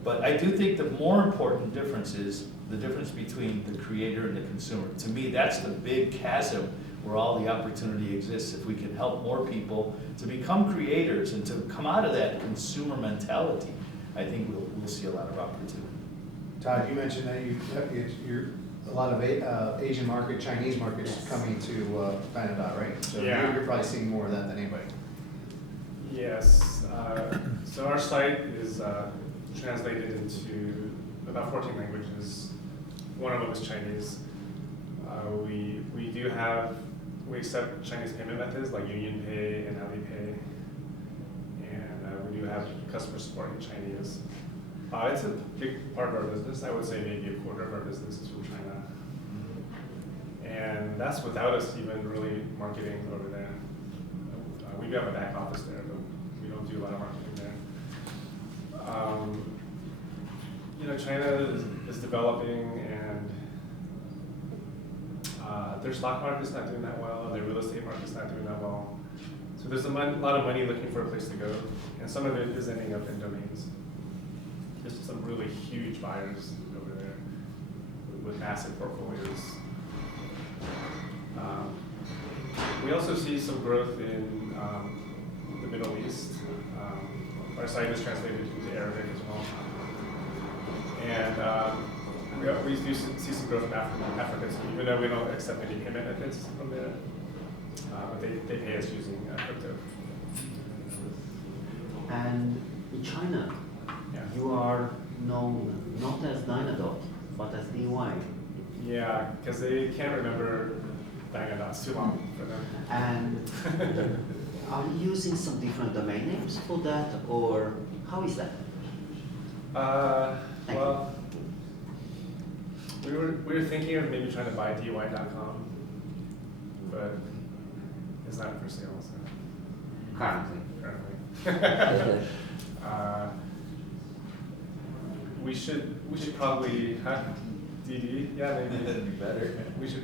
But I do think the more important difference is the difference between the creator and the consumer. To me, that's the big chasm where all the opportunity exists. If we can help more people to become creators and to come out of that consumer mentality, I think we'll see a lot of opportunity. Todd, you mentioned that you're a lot of Asian market, Chinese markets coming to Dynadot, right? So yeah. You're probably seeing more of that than anybody. Yes. So our site is translated into about 14 languages. One of them is Chinese. We accept Chinese payment methods like UnionPay and Alipay, and we do have customer support in Chinese. It's a big part of our business. I would say maybe a quarter of our business is from China. And that's without us even really marketing over there. We do have a back office there, but we don't do a lot of marketing there. China is developing, and their stock market's not doing that well, and their real estate market's not doing that well. So there's a lot of money looking for a place to go, and some of it is ending up in domains. There's some really huge buyers over there with massive portfolios. We also see some growth in the Middle East. Our site is translated into Arabic as well. And we do see some growth in Africa too, even though we don't accept any payment methods from there. But they pay us using crypto. And in China, you are known not as Dynadot, but as DY. Yeah, because they can't remember Dynadot. It's too long for them. And are you using some different domain names for that, or how is that? Thank Well, we were thinking of maybe trying to buy DY.com, but it's not for sale, so. Currently. Currently. We should probably DD. Yeah, maybe That'd be better. we should.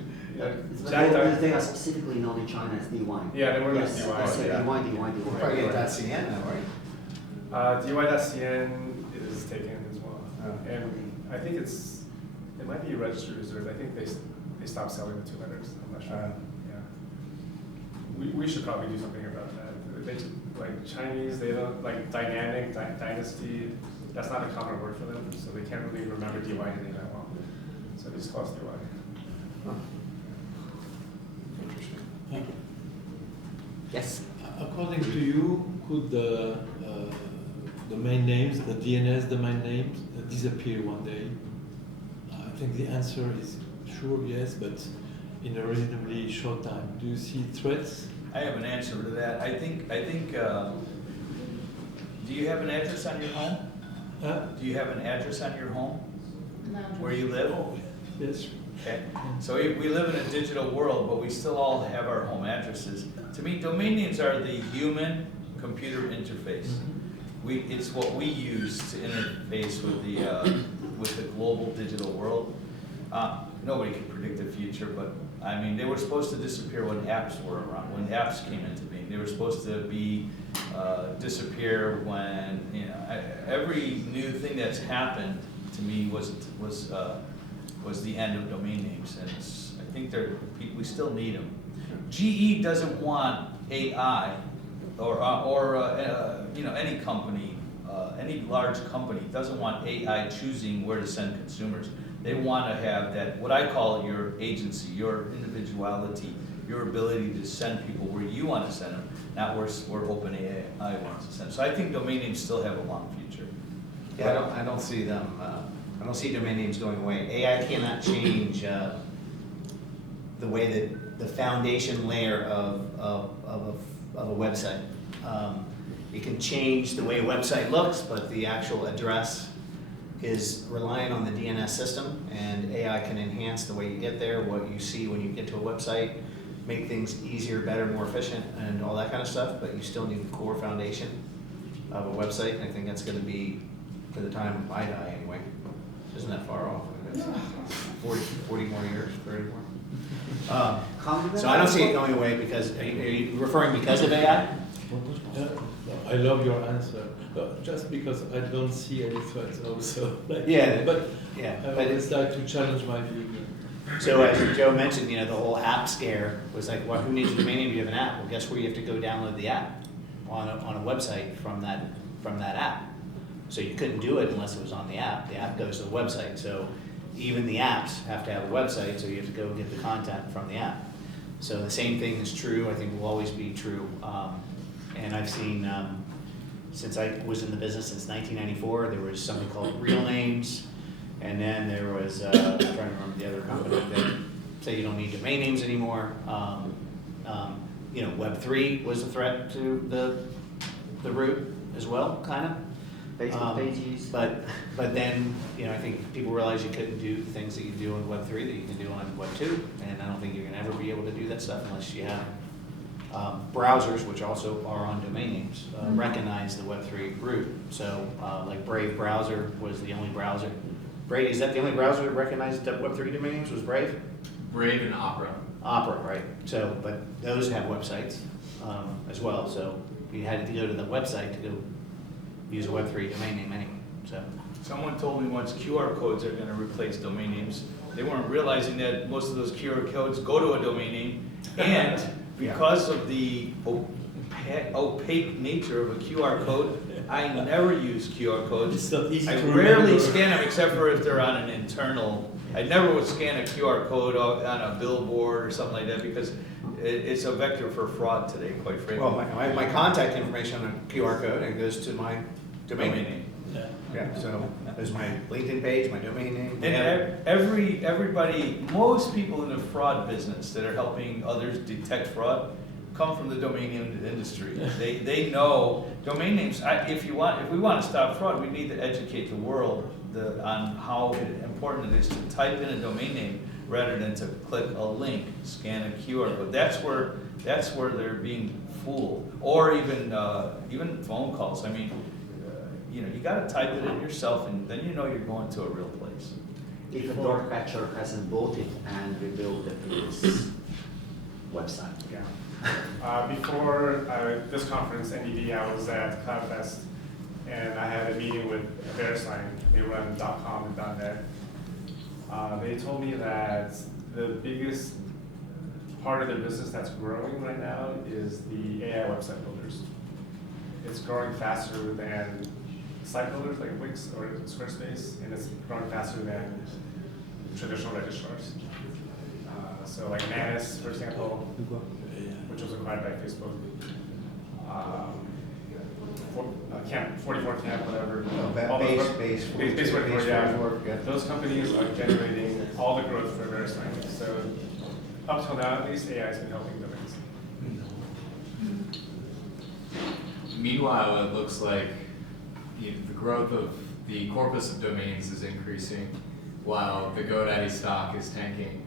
They are specifically known in China as DY. Yeah, they were Yes, DY. I said Yeah. DY. Probably get .cn now, right? DY.cn is taken as well, and I think it might be registered reserved. I think they stopped selling the 2 letters. I'm not sure. Yeah. We should probably do something about that. They like Chinese, they don't like dynamic dynasty. That's not a common word for them, so they can't really remember DY anything that well. So they just call us DY. Interesting. Yes. According to you, could the domain names, the DNS domain names, disappear one day? I think the answer is sure yes, but in a reasonably short time. Do you see threats? I have an answer to that. I think. Do you have an address on your home? Do you have an address on your home? No. Where you live? Yes. Okay. So we live in a digital world, but we still all have our home addresses. To me, domain names are the human-computer interface. It's what we use to interface with the global digital world. Nobody can predict the future, but I mean, they were supposed to disappear when apps were around. When apps came into being, they were supposed to be disappear when every new thing that's happened to me was the end of domain names, and I think we still need them. GE doesn't want AI, or any company, any large company doesn't want AI choosing where to send consumers. They want to have that, what I call your agency, your individuality, your ability to send people where you want to send them, not where OpenAI wants to send them. So I think domain names still have a long future. Yeah, I don't see them. I don't see domain names going away. AI cannot change the way that the foundation layer of a website. It can change the way a website looks, but the actual address is reliant on the DNS system, and AI can enhance the way you get there, what you see when you get to a website, make things easier, better, more efficient, and all that kind of stuff, but you still need the core foundation of a website, and I think that's going to be, for the time I die anyway, isn't that far off. It's 40 more years, 30 more. So I don't see it going away because, are you referring because of AI? I love your answer, but just because I don't see any threats also. But I always like to challenge my view. So as Joe mentioned, the whole app scare was like, well, who needs a domain name? Do you have an app? Well, guess where you have to go download the app? On a website from that app. So you couldn't do it unless it was on the app. The app goes to the website. So even the apps have to have a website, so you have to go get the content from the app. So the same thing is true, I think will always be true. And I've seen, since I was in the business since 1994, there was something called Real Names, and then there was, I'm trying to remember the other company that say you don't need domain names anymore. Web3 was a threat to the root as well, kind of. Facebook pages. But then, I think people realize you couldn't do things that you do on Web3 that you can do on Web2, and I don't think you're going to ever be able to do that stuff unless you have browsers, which also are on domain names, recognize the Web3 root. So, like Brave browser was the only browser. Brave, is that the only browser that recognized Web3 domain names? Was Brave? Brave and Opera. Opera, right. So, but those have websites as well. So you had to go to the website to go use a Web3 domain name anyway. So someone told me once QR codes are going to replace domain names. They weren't realizing that most of those QR codes go to a domain name, and because of the opaque nature of a QR code, I never use QR codes. It's not easy I to rarely remember. scan them except for if they're on an internal. I never would scan a QR code on a billboard or something like that because it's a vector for fraud today, quite frankly. well, I have my contact information on a QR code, and it goes to my domain name. Yeah. So there's my LinkedIn page, my domain name. And everybody, most people in the fraud business that are helping others detect fraud, come from the domain name industry. They know domain names. If we want to stop fraud, we need to educate the world on how important it is to type in a domain name rather than to click a link, scan a QR code. That's where they're being fooled. Or even phone calls. I mean, you got to type it in yourself, and then you know you're going to a real place. If a dog catcher hasn't bought it and rebuilt the previous website. Yeah. Before this conference, NDD, I was at CloudFest, and I had a meeting with VeriSign. They run .com and .net. They told me that the biggest part of their business that's growing right now is the AI website builders. It's growing faster than site builders like Wix or Squarespace, and it's growing faster than traditional registrars. So like MESKONIS, for example, which was acquired by Facebook. 44 Camp, whatever. Base 44, yeah. Those companies are generating all the growth for VeriSign. So up till now, at least, AI has been helping domains. Meanwhile, it looks like the growth of the corpus of domains is increasing, while the GoDaddy stock is tanking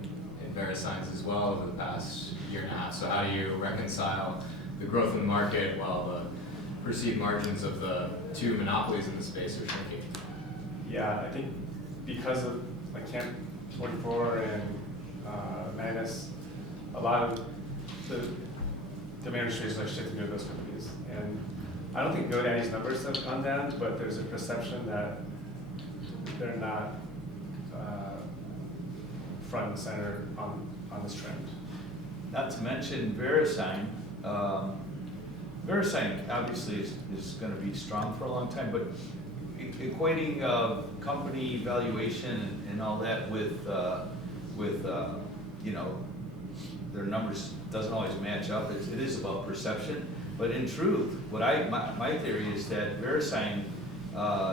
in VeriSign's as well over the past year and a half. So how do you reconcile the growth in the market while the perceived margins of the two monopolies in the space are shrinking? Yeah, I think because of like Camp 44 and MESKONIS, a lot of the domain registries are shifting to those companies. And I don't think GoDaddy's numbers have gone down, but there's a perception that they're not front and center on this trend. Not to mention VeriSign. VeriSign obviously is going to be strong for a long time, but equating company valuation and all that with their numbers doesn't always match up. It is about perception, but in truth, my theory is that VeriSign,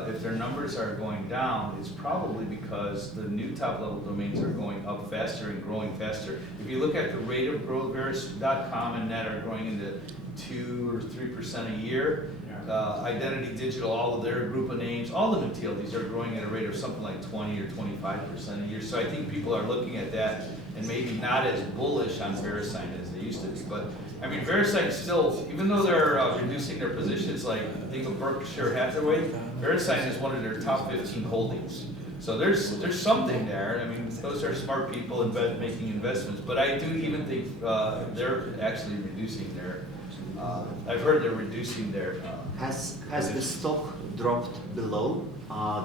if their numbers are going down, it's probably because the new top-level domains are going up faster and growing faster. If you look at the rate of growth, .com and net are growing into 2 or 3% a year. Identity Digital, all of their group of names, all the new TLDs are growing at a rate of something like 20 or 25% a year. So I think people are looking at that and maybe not as bullish on VeriSign as they used to be. But I mean, VeriSign still, even though they're reducing their positions, like think of Berkshire Hathaway, VeriSign is one of their top 15 holdings. So there's something there. I mean, those are smart people making investments. But I do even think they're actually reducing their. I've heard they're reducing their. Has the stock dropped below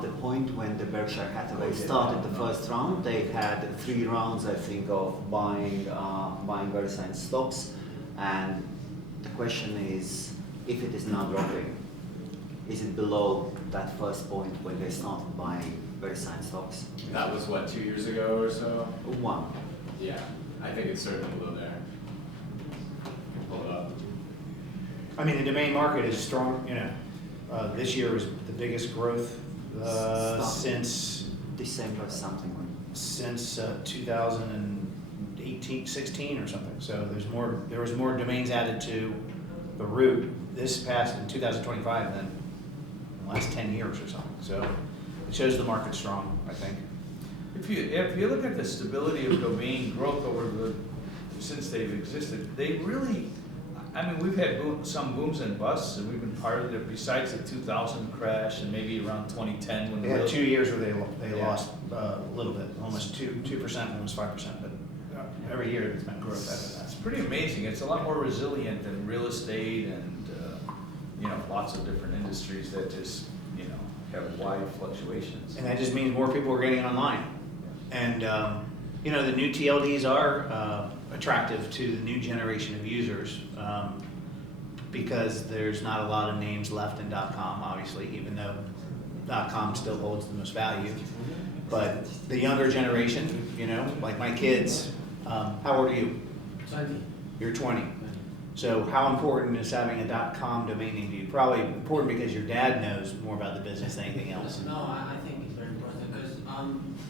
the point when the Berkshire Hathaway started the first round? They had 3 rounds, I think, of buying VeriSign stocks, and the question is, if it is now dropping, is it below that first point when they started buying VeriSign stocks? That was what, 2 years ago or so? 1. Yeah, I think it's certainly below there. Pull it up. I mean, the domain market is strong, this year is the biggest growth since December something. Since 2018, 16 or something. So there was more domains added to the root this past in 2025 than in the last 10 years or something. So it shows the market's strong, I think. If you look at the stability of domain growth since they've existed, they really. I mean, we've had some booms and busts, and we've been part of it. Besides the 2000 crash, and maybe around 2010 when they had 2 years where they lost a little bit, almost 2%, almost 5%. But every year there's been growth after that. It's pretty amazing. It's a lot more resilient than real estate and lots of different industries that just have wide fluctuations. And that just means more people are getting online, and the new TLDs are. Attractive to the new generation of users because there's not a lot of names left in .com, obviously, even though .com still holds the most value. But the younger generation, like my kids, how old are you? 20. You're 20. So how important is having a .com domain name to you? Probably important because your dad knows more about the business than anything else. No, I think it's very important because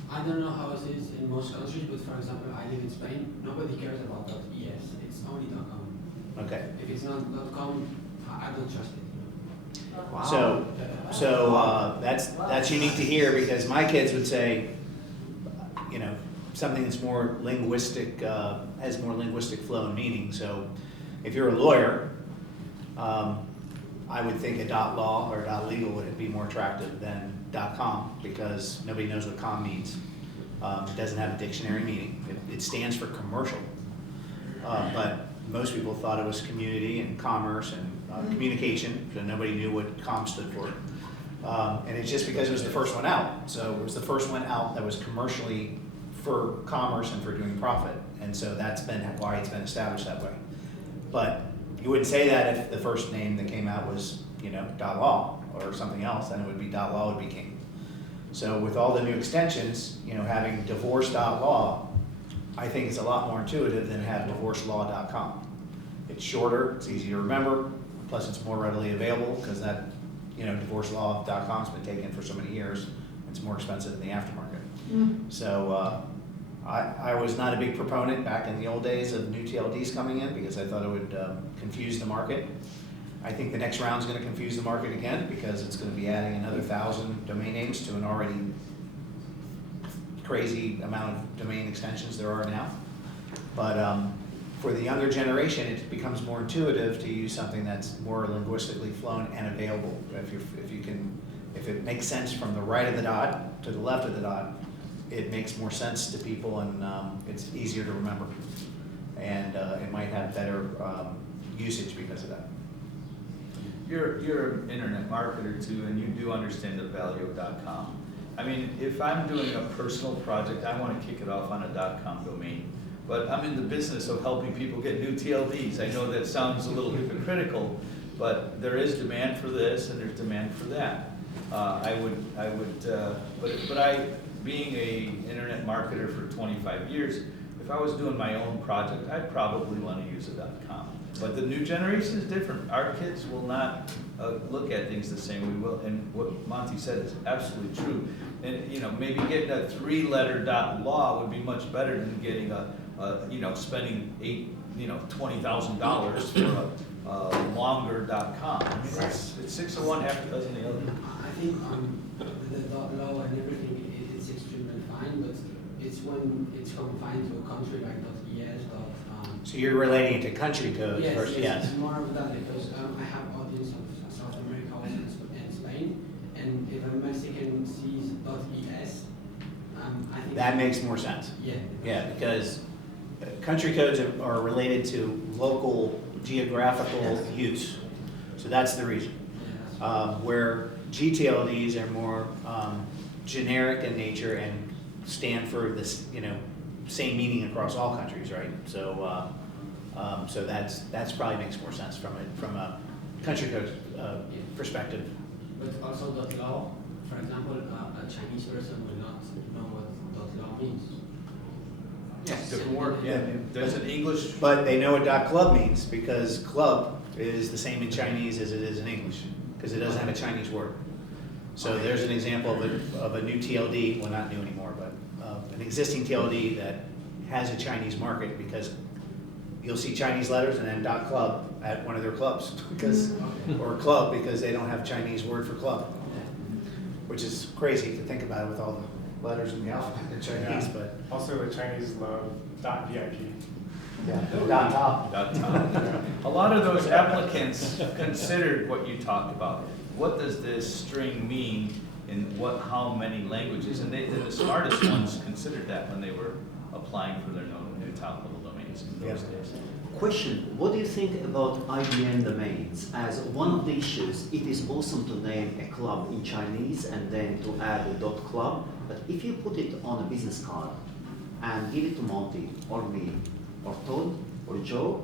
I don't know how it is in most countries, but for example, I live in Spain. Nobody cares about .es. It's only .com. Okay. If it's not .com, I don't trust it. So that's unique to hear, because my kids would say, you know, something that's more linguistic, has more linguistic flow and meaning. So if you're a lawyer, I would think a .law or .legal would be more attractive than .com, because nobody knows what com means. It doesn't have a dictionary meaning. It stands for commercial. But most people thought it was community and commerce and communication, so nobody knew what com stood for. And it's just because it was the first one out. So it was the first one out that was commercially for commerce and for doing profit. And so that's been why it's been established that way. But you wouldn't say that if the first name that came out was, you know, .law or something else, then it would be .law would be king. So with all the new extensions, you know, having divorce.law, I think it's a lot more intuitive than have divorcelaw.com. It's shorter, it's easy to remember, plus it's more readily available, because that, you know, divorcelaw.com's been taken for so many years. It's more expensive in the aftermarket. So I was not a big proponent back in the old days of new TLDs coming in, because I thought it would confuse the market. I think the next round is going to confuse the market again, because it's going to be adding another 1,000 domain names to an already crazy amount of domain extensions there are now. But for the younger generation, it becomes more intuitive to use something that's more linguistically flown and available. If it makes sense from the right of the dot to the left of the dot, it makes more sense to people, and it's easier to remember. And it might have better usage because of that. You're an internet marketer too, and you do understand the value of .com. I mean, if I'm doing a personal project, I want to kick it off on a .com domain. But I'm in the business of helping people get new TLDs. I know that sounds a little hypocritical, but there is demand for this and there's demand for that. Being a internet marketer for 25 years, if I was doing my own project, I'd probably want to use a .com. But the new generation is different. Our kids will not look at things the same we will. And what Monte said is absolutely true. And you know, maybe getting a 3-letter .law would be much better than getting spending $20,000 for a longer .com. I mean, it's 6 of one, half a dozen the other. I think the .law and everything, it's extremely fine, but it's when it's confined to a country like .es. So you're relating it to country codes versus, yes. It's more of that, because I have audience of South America and Spain, and if a Mexican sees .es, I think that makes more sense. Yeah, because country codes are related to local geographical use. So that's the reason. Where GTLDs are more generic in nature and stand for this, same meaning across all countries, right? So, so that's probably makes more sense from a country code perspective. But also .law, for example, a Chinese person will not know what .law means. Yes, different word. Yeah, there's an English. But they know what .club means, because club is the same in Chinese as it is in English, because it doesn't have a Chinese word. So there's an example of a new TLD, well, not new anymore, but an existing TLD that has a Chinese market, because you'll see Chinese letters and then .club at one of their clubs, or club, because they don't have a Chinese word for club, which is crazy to think about it with all the letters in the alphabet in Chinese. Yeah. But also the Chinese love .vip. Yeah, .top. A lot of those applicants considered what you talked about. What does this string mean in how many languages? And the smartest ones considered that when they were applying for their new top-level domains in those days. Question, what do you think about IBM domains? As one of the issues, it is awesome to name a club in Chinese and then to add a .club, but if you put it on a business card and give it to Monte or me or Todd or Joe,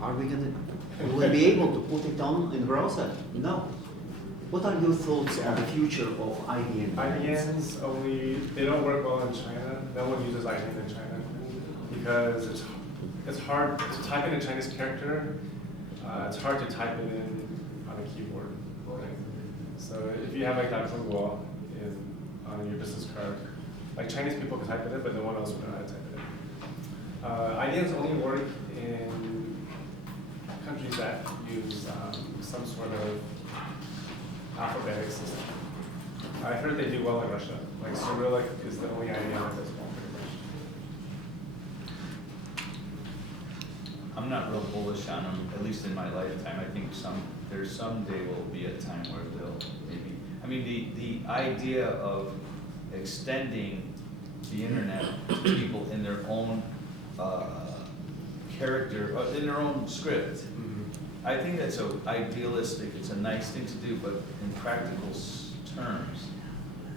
will we be able to put it on in the browser? No. What are your thoughts on the future of IBM? IBMs they don't work well in China. No one uses IBM in China because it's hard to type in a Chinese character. It's hard to type it in on a keyboard. Right? So if you have like that Google on your business card, like Chinese people can type it in, but no one else will know how to type it in. IBMs only work in some sort of alphabetic system. I heard they do well in Russia. Like Cyrillic is the only idea that does well pretty much. I'm not real bullish on them, at least in my lifetime. I think there someday will be a time where they'll maybe, I mean, the idea of extending the internet to people in their own character, in their own script. I think that's so idealistic. It's a nice thing to do, but in practical terms,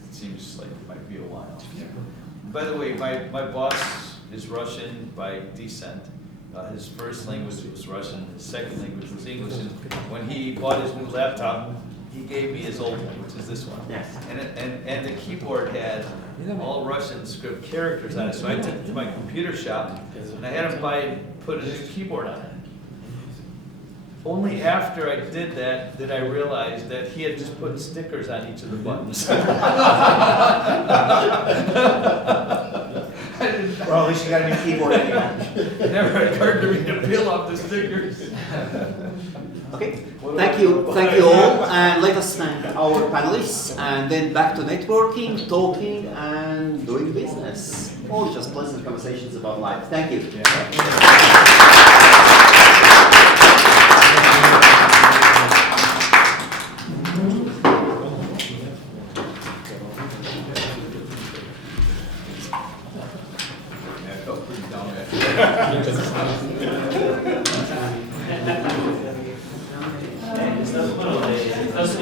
it seems like it might be a while. By the way, my boss is Russian by descent. His first language was Russian. His second language was English. And when he bought his new laptop, he gave me his old one, which is this one. Yes. And the keyboard had all Russian script characters on it. So I took it to my computer shop and I had him put a new keyboard on it. Only after I did that did I realize that he had just put stickers on each of the buttons. Well, at least you got a new keyboard anyway. It never occurred to me to peel off the stickers. Okay, thank you all, and let us thank our panelists, and then back to networking, talking, and doing business. Or just pleasant conversations about life. Thank you. That's